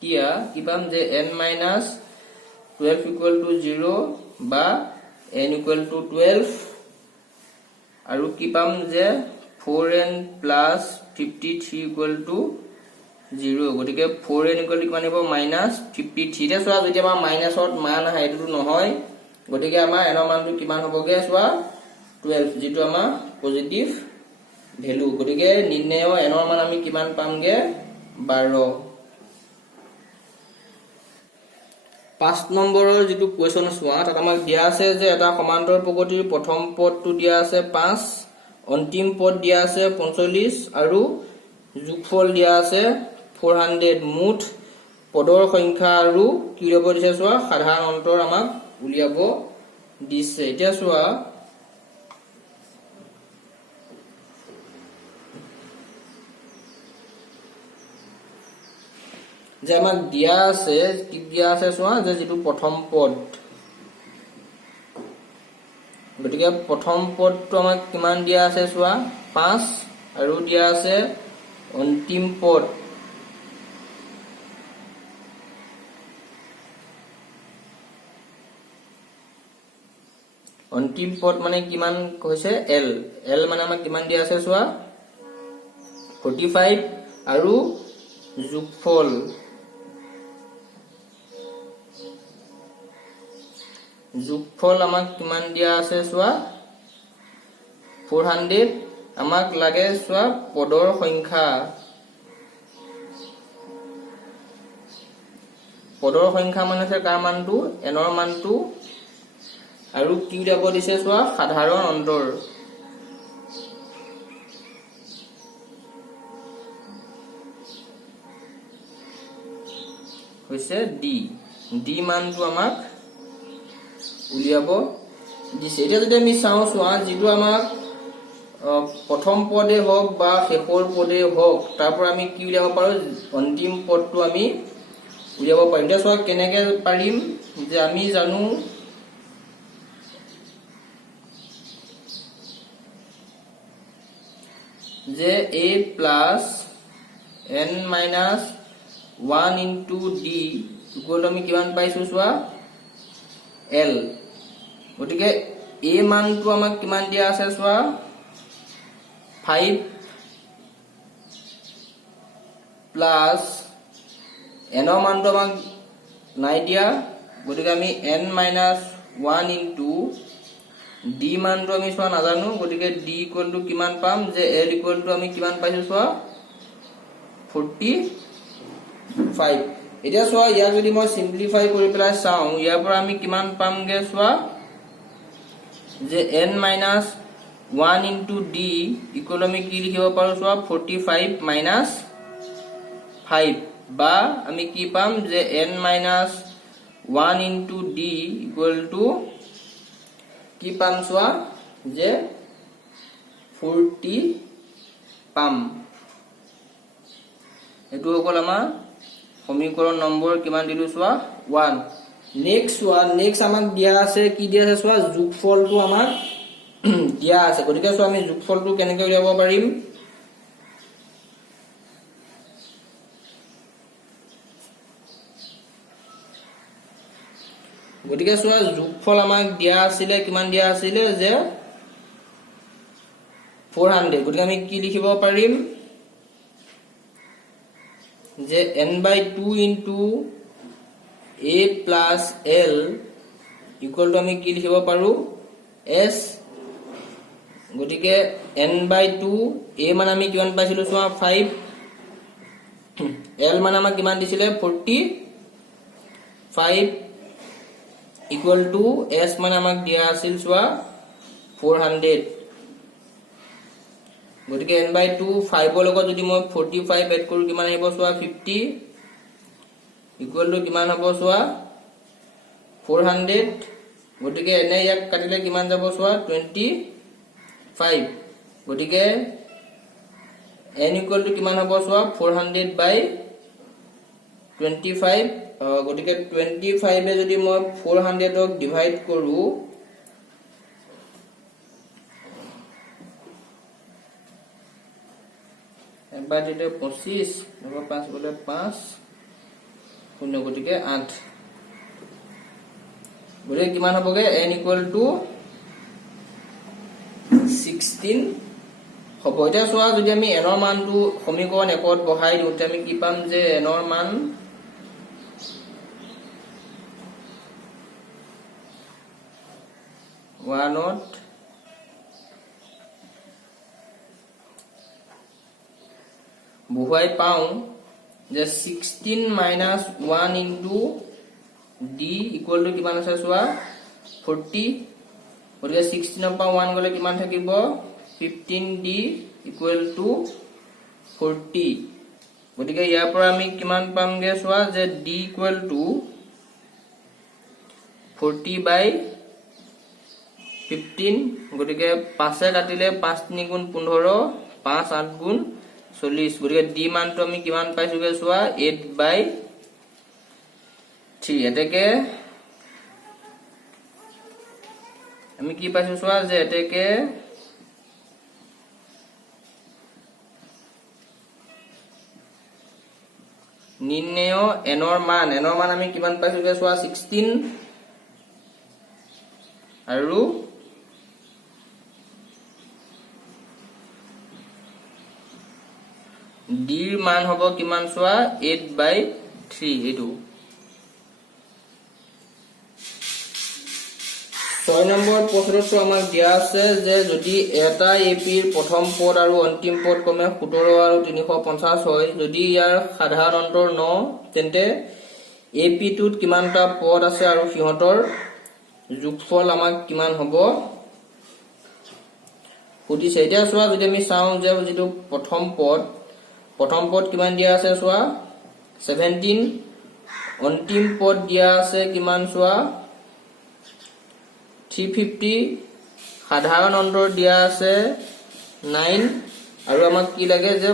किया কি পাম যে n minus 12 equal to 0 বা n equal to 12 আৰু কি পাম যে 4n plus 53 equal to 0 গতিকে 4n equal to কিমান হ'ব minus 53 তে চোৱা যদি আমাৰ মাইনাসত মান আহে এটো নহয় গতিকে আমাৰ n ৰ মানটো কিমান হ'বগে চোৱা 12 যেটো আমাৰ পজিটিভ ভ্যালু গতিকে নিৰ্ণয় n ৰ মান আমি কিমান পামগে 12 5 নম্বৰৰ যেটো কোৱেশ্চন চোৱা তাত আমাক দিয়া আছে যে এটা সমান্তৰ প্ৰগতিৰ প্ৰথম পদটো দিয়া আছে 5 অন্তিম পদ দিয়া আছে 45 আৰু যোগফল দিয়া আছে 400 মুঠ পদৰ সংখ্যা আৰু কি হ'ব দিছে চোৱা সাধাৰণ অন্তৰ আমাক উলিয়াব দিছে এতিয়া চোৱা যে আমাক দিয়া আছে কি দিয়া আছে চোৱা যে যেটো প্ৰথম পদ গতিকে প্ৰথম পদটো আমাক কিমান দিয়া আছে চোৱা 5 আৰু দিয়া আছে অন্তিম পদ মানে কিমান কৈছে l মানে আমাক কিমান দিয়া আছে চোৱা 45 আৰু যোগফল আমাক কিমান দিয়া আছে চোৱা 400 আমাক লাগে চোৱা পদৰ সংখ্যা মানে আছে কাৰ মানটো n ৰ মানটো আৰু কি দিব দিছে চোৱা সাধাৰণ অন্তৰ হৈছে d মানটো আমাক উলিয়াব দিছে এতিয়া যদি আমি চাও চোৱা যেটো আমাক প্ৰথম পদে হোক বা শেষৰ পদে হোক তাৰ পৰা আমি কি উলিয়াব পাৰো অন্তিম পদটো আমি উলিয়াব পাৰিম এতিয়া চোৱা কেনেকৈ পাৰিম যে আমি জানো যে a plus n minus 1 into d equal আমি কিমান পাইছো চোৱা l গটিকে a মানটো আমাক কিমান দিয়া আছে চোৱা 5 plus n ৰ মানটো আমাক নাই দিয়া গটিকে আমি n minus 1 into d মানটো আমি চোৱা নাজানো গটিকে d equal to কিমান পাম যে l equal to আমি কিমান পাইছো চোৱা 45 এতিয়া চোৱা ইয়া যদি মই সিম্পলিফাই কৰি পেলাই চাও ইয়াৰ পৰা আমি কিমান পামগে চোৱা যে n minus 1 into d equal আমি কি লিখিব পাৰো চোৱা 45 minus 5 বা আমি কি পাম যে n minus 1 into d equal to কি পাম চোৱা যে 40 পাম এটো হল আমাৰ সমীকৰণ নম্বৰ কিমান দিলু চোৱা 1 নেক্সট আমাক দিয়া আছে কি দিয়া আছে চোৱা যোগফলটো আমাক দিয়া আছে গতিকে চোৱা আমি যোগফলটো কেনেকৈ উলিয়াব পাৰিম গতিকে চোৱা যোগফল আমাক দিয়া আছিল কিমান দিয়া আছিল যে 400 গতিকে আমি কি লিখিব পাৰিম যে n/2 into a plus l equal to আমি কি লিখিব পাৰো s গটিকে n/2 a মান আমি কিমান পাইছিলো চোৱা 5 l মান আমাক কিমান দিছিলে 45 equal to s মান আমাক দিয়া আছিল চোৱা 400 গতিকে n/2 5 ৰ লগত যদি মই 45 এড কৰো কিমান আহিব চোৱা 50 ইকুৱেল টু কিমান হ'ব চোৱা 400 গতিকে এনে ইয়াক কাটিলে কিমান যাব চোৱা 25 গতিকে n ইকুৱেল টু কিমান হ'ব চোৱা 400/25 গতিকে 25 এ যদি মই 400 ক ডিভাইড কৰো এবাৰ দিলে 25 আৰু 5 গলে 5 শূন্য গতিকে 8 গতিকে কিমান হ'বগে n ইকুৱেল টু 16 হ'ব এটা চোৱা যদি আমি n ৰ মানটো সমীকৰণ 1 ত বহাই দিও তে আমি কি পাম যে n ৰ মান ওৱানত বহুৱাই পাওঁ যে 16 minus 1 into d equal to কিমান আছে চোৱা 40 গতিকে 16 পৰা 1 গলে কিমান থাকিব 15d equal to 40 গতিকে ইয়াৰ পৰা আমি কিমান পামগে চোৱা যে d equal to 40/15 গতিকে 5 এ কাটিলে 5 3 গুণ 15 5 8 গুণ 40 গতিকে d মানটো আমি কিমান পাইছোগে চোৱা 8/3 এতেকে আমি কি পাইছো চোৱা যে এতেকে নিৰ্ণয় n ৰ মান আমি কিমান পাইছোগে চোৱা 16 আৰু d ৰ মান হ'ব কিমান চোৱা 8/3 এটো 6 নম্বৰ প্ৰশ্নটো আমাক দিয়া আছে যে যদি এটা এপি ৰ প্ৰথম পদ আৰু অন্তিম পদ ক্ৰমে 17 আৰু 350 হয় যদি ইয়াৰ সাধাৰণ অন্তৰ 9 তেন্তে এপি টোত কিমানটা পদ আছে আৰু সিহঁতৰ যোগফল আমাক কিমান হ'ব সুধিছে এতিয়া চোৱা যদি আমি চাওঁ যে যেটো প্ৰথম পদ কিমান দিয়া আছে চোৱা 17 অন্তিম পদ দিয়া আছে কিমান চোৱা 350 সাধাৰণ অন্তৰ দিয়া আছে 9 আৰু আমাক কি লাগে যে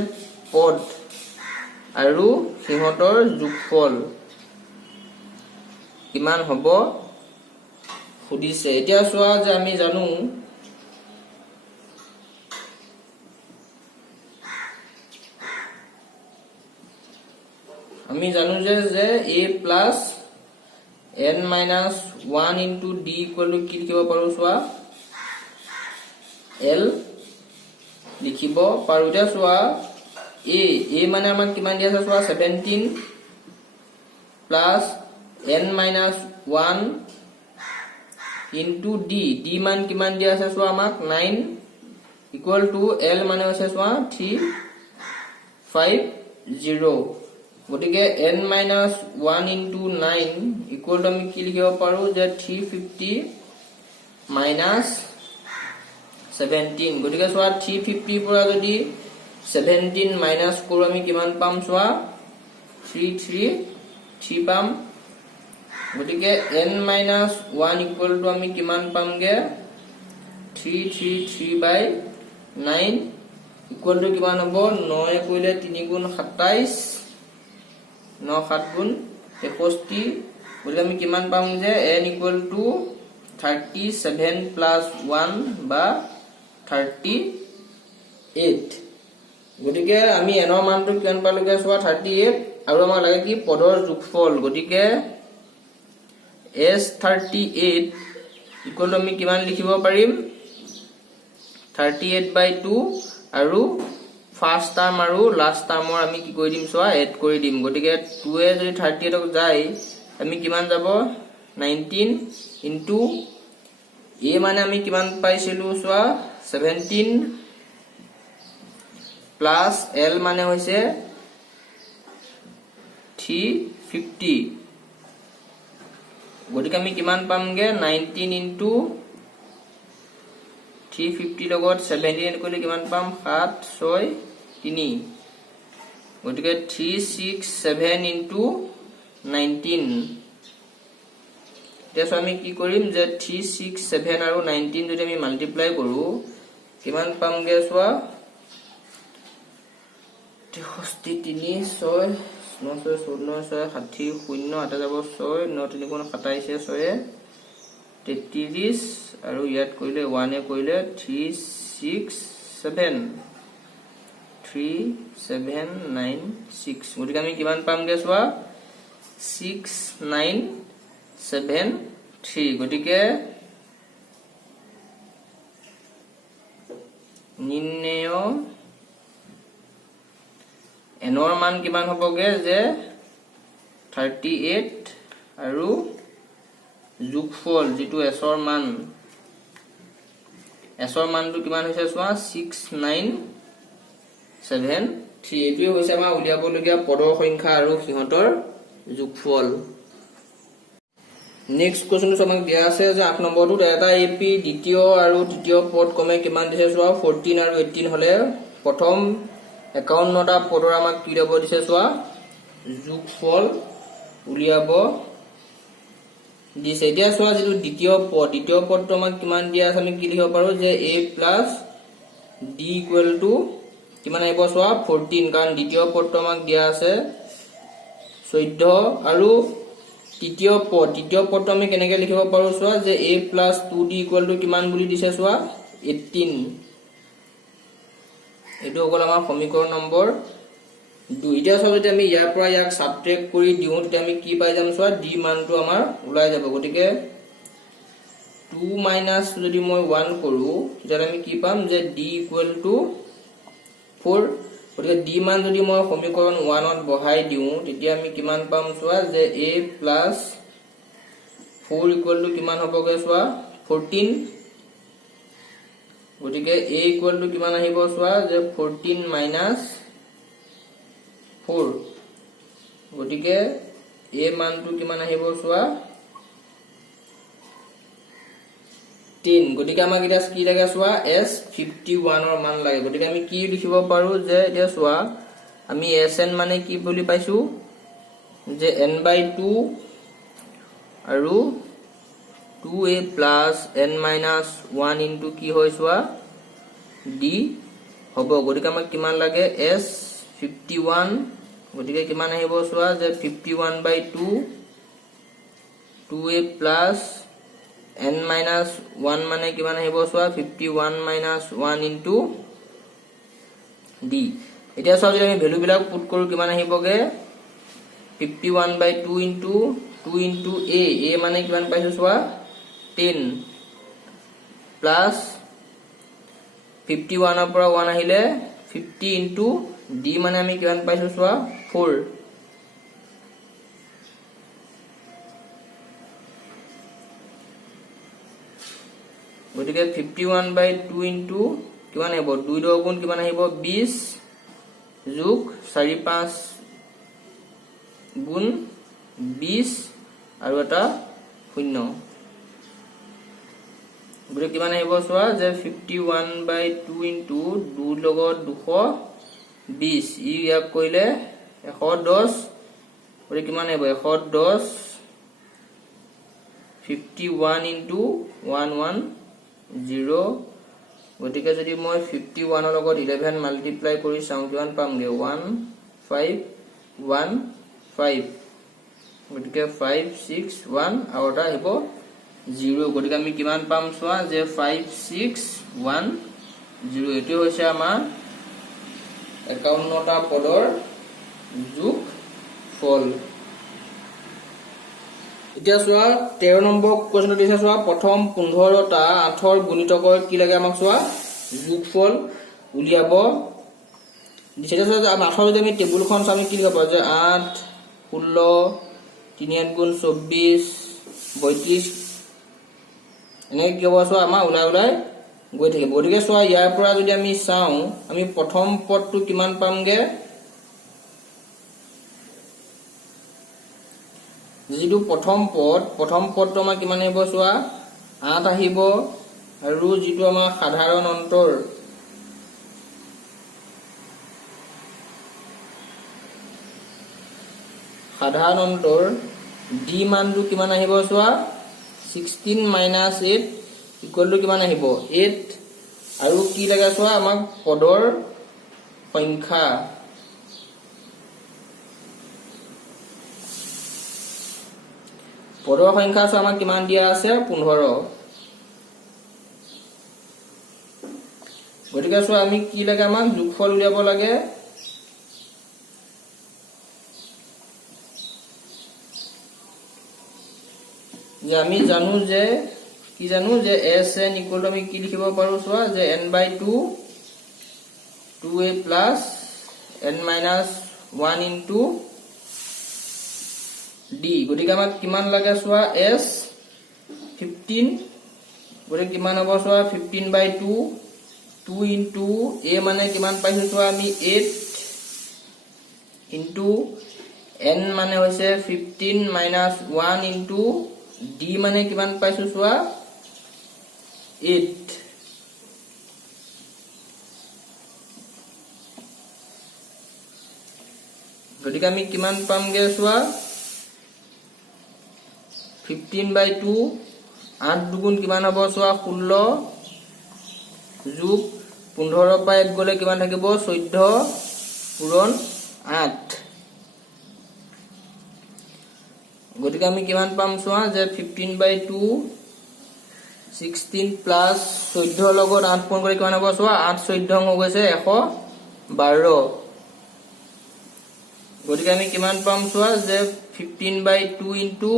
পদ আৰু সিহঁতৰ যোগফল কিমান হ'ব সুধিছে এতিয়া চোৱা যে আমি জানো যে a plus n minus 1 into d equal to কি লিখিব পাৰো চোৱা l লিখিব পাৰো এতিয়া চোৱা a মানে আমাক কিমান দিয়া আছে চোৱা 17 plus n minus 1 into d মান কিমান দিয়া আছে চোৱা আমাক 9 equal to l মানে আছে চোৱা 350 গতিকে n minus 1 into 9 equal to আমি কি লিখিব পাৰো যে 350 minus 17 গতিকে চোৱা 350 পৰা যদি 17 মাইনাস কৰো আমি কিমান পাম চোৱা 333 পাম গতিকে n minus 1 equal to আমি কিমান পামগে 333/9 equal to কিমান হ'ব 9 কৰিলে 3 গুণ 27 9 7 গুণ 61 গতিকে আমি কিমান পাম যে n equal to 37 plus 1 বা 38 গতিকে আমি n ৰ মানটো কিমান পালোগে চোৱা 38 আৰু আমাক লাগে কি পদৰ যোগফল গতিকে s38 equal to আমি কিমান লিখিব পাৰিম 38/2 আৰু ফাৰ্স্ট টাৰ্ম আৰু লাস্ট টাৰ্মৰ আমি কি কৰি দিম চোৱা এড কৰি দিম গতিকে 2 এ যদি 38 ক যায় আমি কিমান যাব 19 ইনটু a মানে আমি কিমান পাইছিলো চোৱা 17 প্লাস l মানে হৈছে 350 গতিকে আমি কিমান পামগে 19 ইনটু 350 লগত 17 এড কৰিলে কিমান পাম 7 6 3 গতিকে 367 ইনটু 19 এতিয়া আমি কি কৰিম যে 367 আৰু 19 যদি আমি মাল্টিপ্লাই কৰো কিমান পামগে চোৱা 63 6 9 6 14 6 60 0 8 যাব 6 9 3 গুণ 27 6 33 আৰু ইয়াত কৰিলে 1 এ কৰিলে 3796 গতিকে আমি কিমান পামগে চোৱা 6973 গতিকে নিৰ্ণয় এনৰ মান কিমান হ'বগে যে 38 আৰু যোগফল যেটো এছৰ মানটো কিমান হৈছে চোৱা 6973 এটোই হৈছে আমাৰ উলিয়াবলগীয়া পদৰ সংখ্যা আৰু সিহঁতৰ যোগফল নেক্সট কোৱেশ্চনটো আমাক দিয়া আছে যে 8 নম্বৰটোত এটা এপি দ্বিতীয় আৰু তৃতীয় পদ ক্ৰমে কিমান দিছে চোৱা 14 আৰু 18 হলে প্ৰথম 51টা পদৰ আমাক কি দিব দিছে চোৱা যোগফল উলিয়াব দিছে এতিয়া চোৱা যেটো দ্বিতীয় পদটো আমাক কিমান দিয়া আছে আমি কি লিখিব পাৰো যে a plus d equal to কিমান আহিব চোৱা 14 কাৰণ দ্বিতীয় পদটো আমাক দিয়া আছে 14 আৰু তৃতীয় পদটো আমি কেনেকৈ লিখিব পাৰো চোৱা যে a plus 2d equal to কিমান বুলি দিছে চোৱা 18 এটো হ'ল আমাৰ সমীকৰণ নম্বৰ 2 এতিয়া সব যদি আমি ইয়াৰ পৰা ইয়াক সাবট্ৰেক্ট কৰি দিও তেতিয়া আমি কি পাই যাম চোৱা d মানটো আমাৰ ওলাই যাব গতিকে 2 মাইনাস যদি মই 1 কৰো তেতিয়া আমি কি পাম যে d equal to 4 গতিকে d মান যদি মই সমীকৰণ 1 ত বহাই দিও তেতিয়া আমি কিমান পাম চোৱা যে a plus 4 equal to কিমান হ'বগে চোৱা 14 গতিকে a equal to কিমান আহিব চোৱা যে 14 minus 4 গতিকে a মানটো কিমান আহিব চোৱা 10 গতিকে আমাক এটা কি লাগে চোৱা s 51 ৰ মান লাগে গতিকে আমি কি লিখিব পাৰো যে এটা চোৱা আমি sn মানে কি বুলি পাইছো যে n/2 আৰু 2a plus n minus 1 into কি হয় চোৱা d হ'ব গতিকে আমাক কিমান লাগে s 51 গতিকে কিমান আহিব চোৱা যে 51/2 2a plus n minus 1 মানে কিমান আহিব চোৱা 51 minus 1 into d এতিয়া সব যদি আমি ভ্যালু বিলাক পুট কৰো কিমান আহিবগে 51/2 into 2 into a মানে কিমান পাইছো চোৱা 10 plus 51 ৰ পৰা 1 আহিলে 50 into d মানে আমি কিমান পাইছো চোৱা 4 গতিকে 51/2 into কিমান আহিব 2 ৰ গুণ কিমান আহিব 20 যোগ 4 5 গুণ 20 আৰু এটা 0 গতিকে কিমান আহিব চোৱা যে 51/2 into 2 লগত 220 ইয়াক কৰিলে 110 গতিকে কিমান আহিব 110 51 into 110 গতিকে যদি মই 51 ৰ লগত 11 মাল্টিপ্লাই কৰি চাও কিমান পামগে 1515 গতিকে 561 আৰু এটা আহিব 0 গতিকে আমি কিমান পাম চোৱা যে 5610 এটো হৈছে আমাৰ 51টা পদৰ যোগফল এতিয়া চোৱা 13 নম্বৰ কোৱেশ্চনটো দিছে চোৱা প্ৰথম 15টা 8ৰ গুণিতকৰ কি লাগে আমাক চোৱা যোগফল উলিয়াব দিছে যে 8ৰ যদি আমি টেবুলখন চাম আমি কি লিখিব পাৰো যে 8 16 3 8 গুণ 24 32 এনে কি হ'ব চোৱা আমাৰ ওলাই গৈ থাকিব গতিকে চোৱা ইয়াৰ পৰা যদি আমি চাও আমি প্ৰথম পদটো কিমান পামগে যেটো প্ৰথম পদটো আমাৰ কিমান আহিব চোৱা 8 আহিব আৰু যিটো আমাৰ সাধাৰণ অন্তৰ d মানটো কিমান আহিব চোৱা 16 minus 8 equal to কিমান আহিব 8 আৰু কি লাগে চোৱা আমাক পদৰ সংখ্যা চোৱা আমাক কিমান দিয়া আছে 15 গতিকে চোৱা আমি কি লাগে আমাক যোগফল উলিয়াব লাগে যে আমি জানো যে Sn equal to আমি কি লিখিব পাৰো চোৱা যে n/2 2a plus n minus 1 into d গতিকে আমাক কিমান লাগে চোৱা s 15 গতিকে কিমান হ'ব চোৱা 15/2 2 into a মানে কিমান পাইছো চোৱা আমি 8 into n মানে হৈছে 15 minus 1 into d মানে কিমান পাইছো চোৱা 8 গতিকে আমি কিমান পামগে চোৱা 15/2 8 দুগুণ কিমান হ'ব চোৱা 16 যোগ 15 পৰা 1 গলে কিমান থাকিব 14 পূৰণ 8 গতিকে আমি কিমান পাম চোৱা যে 15/2 16 প্লাস 14 লগত 8 পূৰণ কৰি কিমান হ'ব চোৱা 8 14 হৈ গৈছে 112 গতিকে আমি কিমান পাম চোৱা যে 15/2 into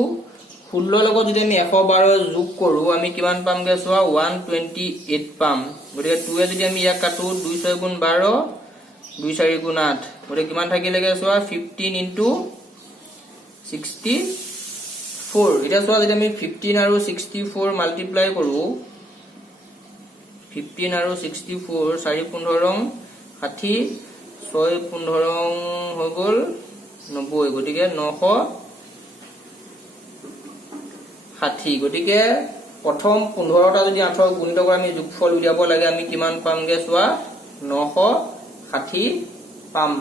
16 লগত যদি আমি 112 যোগ কৰো আমি কিমান পামগে চোৱা 128 পাম গতিকে 2 এ যদি আমি ইয়াক কাটো 2 6 গুণ 12 2 4 গুণ 8 গতিকে কিমান থাকিলেগে চোৱা 15 into 64 এটা চোৱা যদি আমি 15 আৰু 64 মাল্টিপ্লাই কৰো 15 আৰু 64 4 15 60 6 15 হৈ গল 90 গতিকে 960 গতিকে প্ৰথম 15টা যদি 8 গুণিত কৰি আমি যোগফল উলিয়াব লাগে আমি কিমান পামগে চোৱা 960 পাম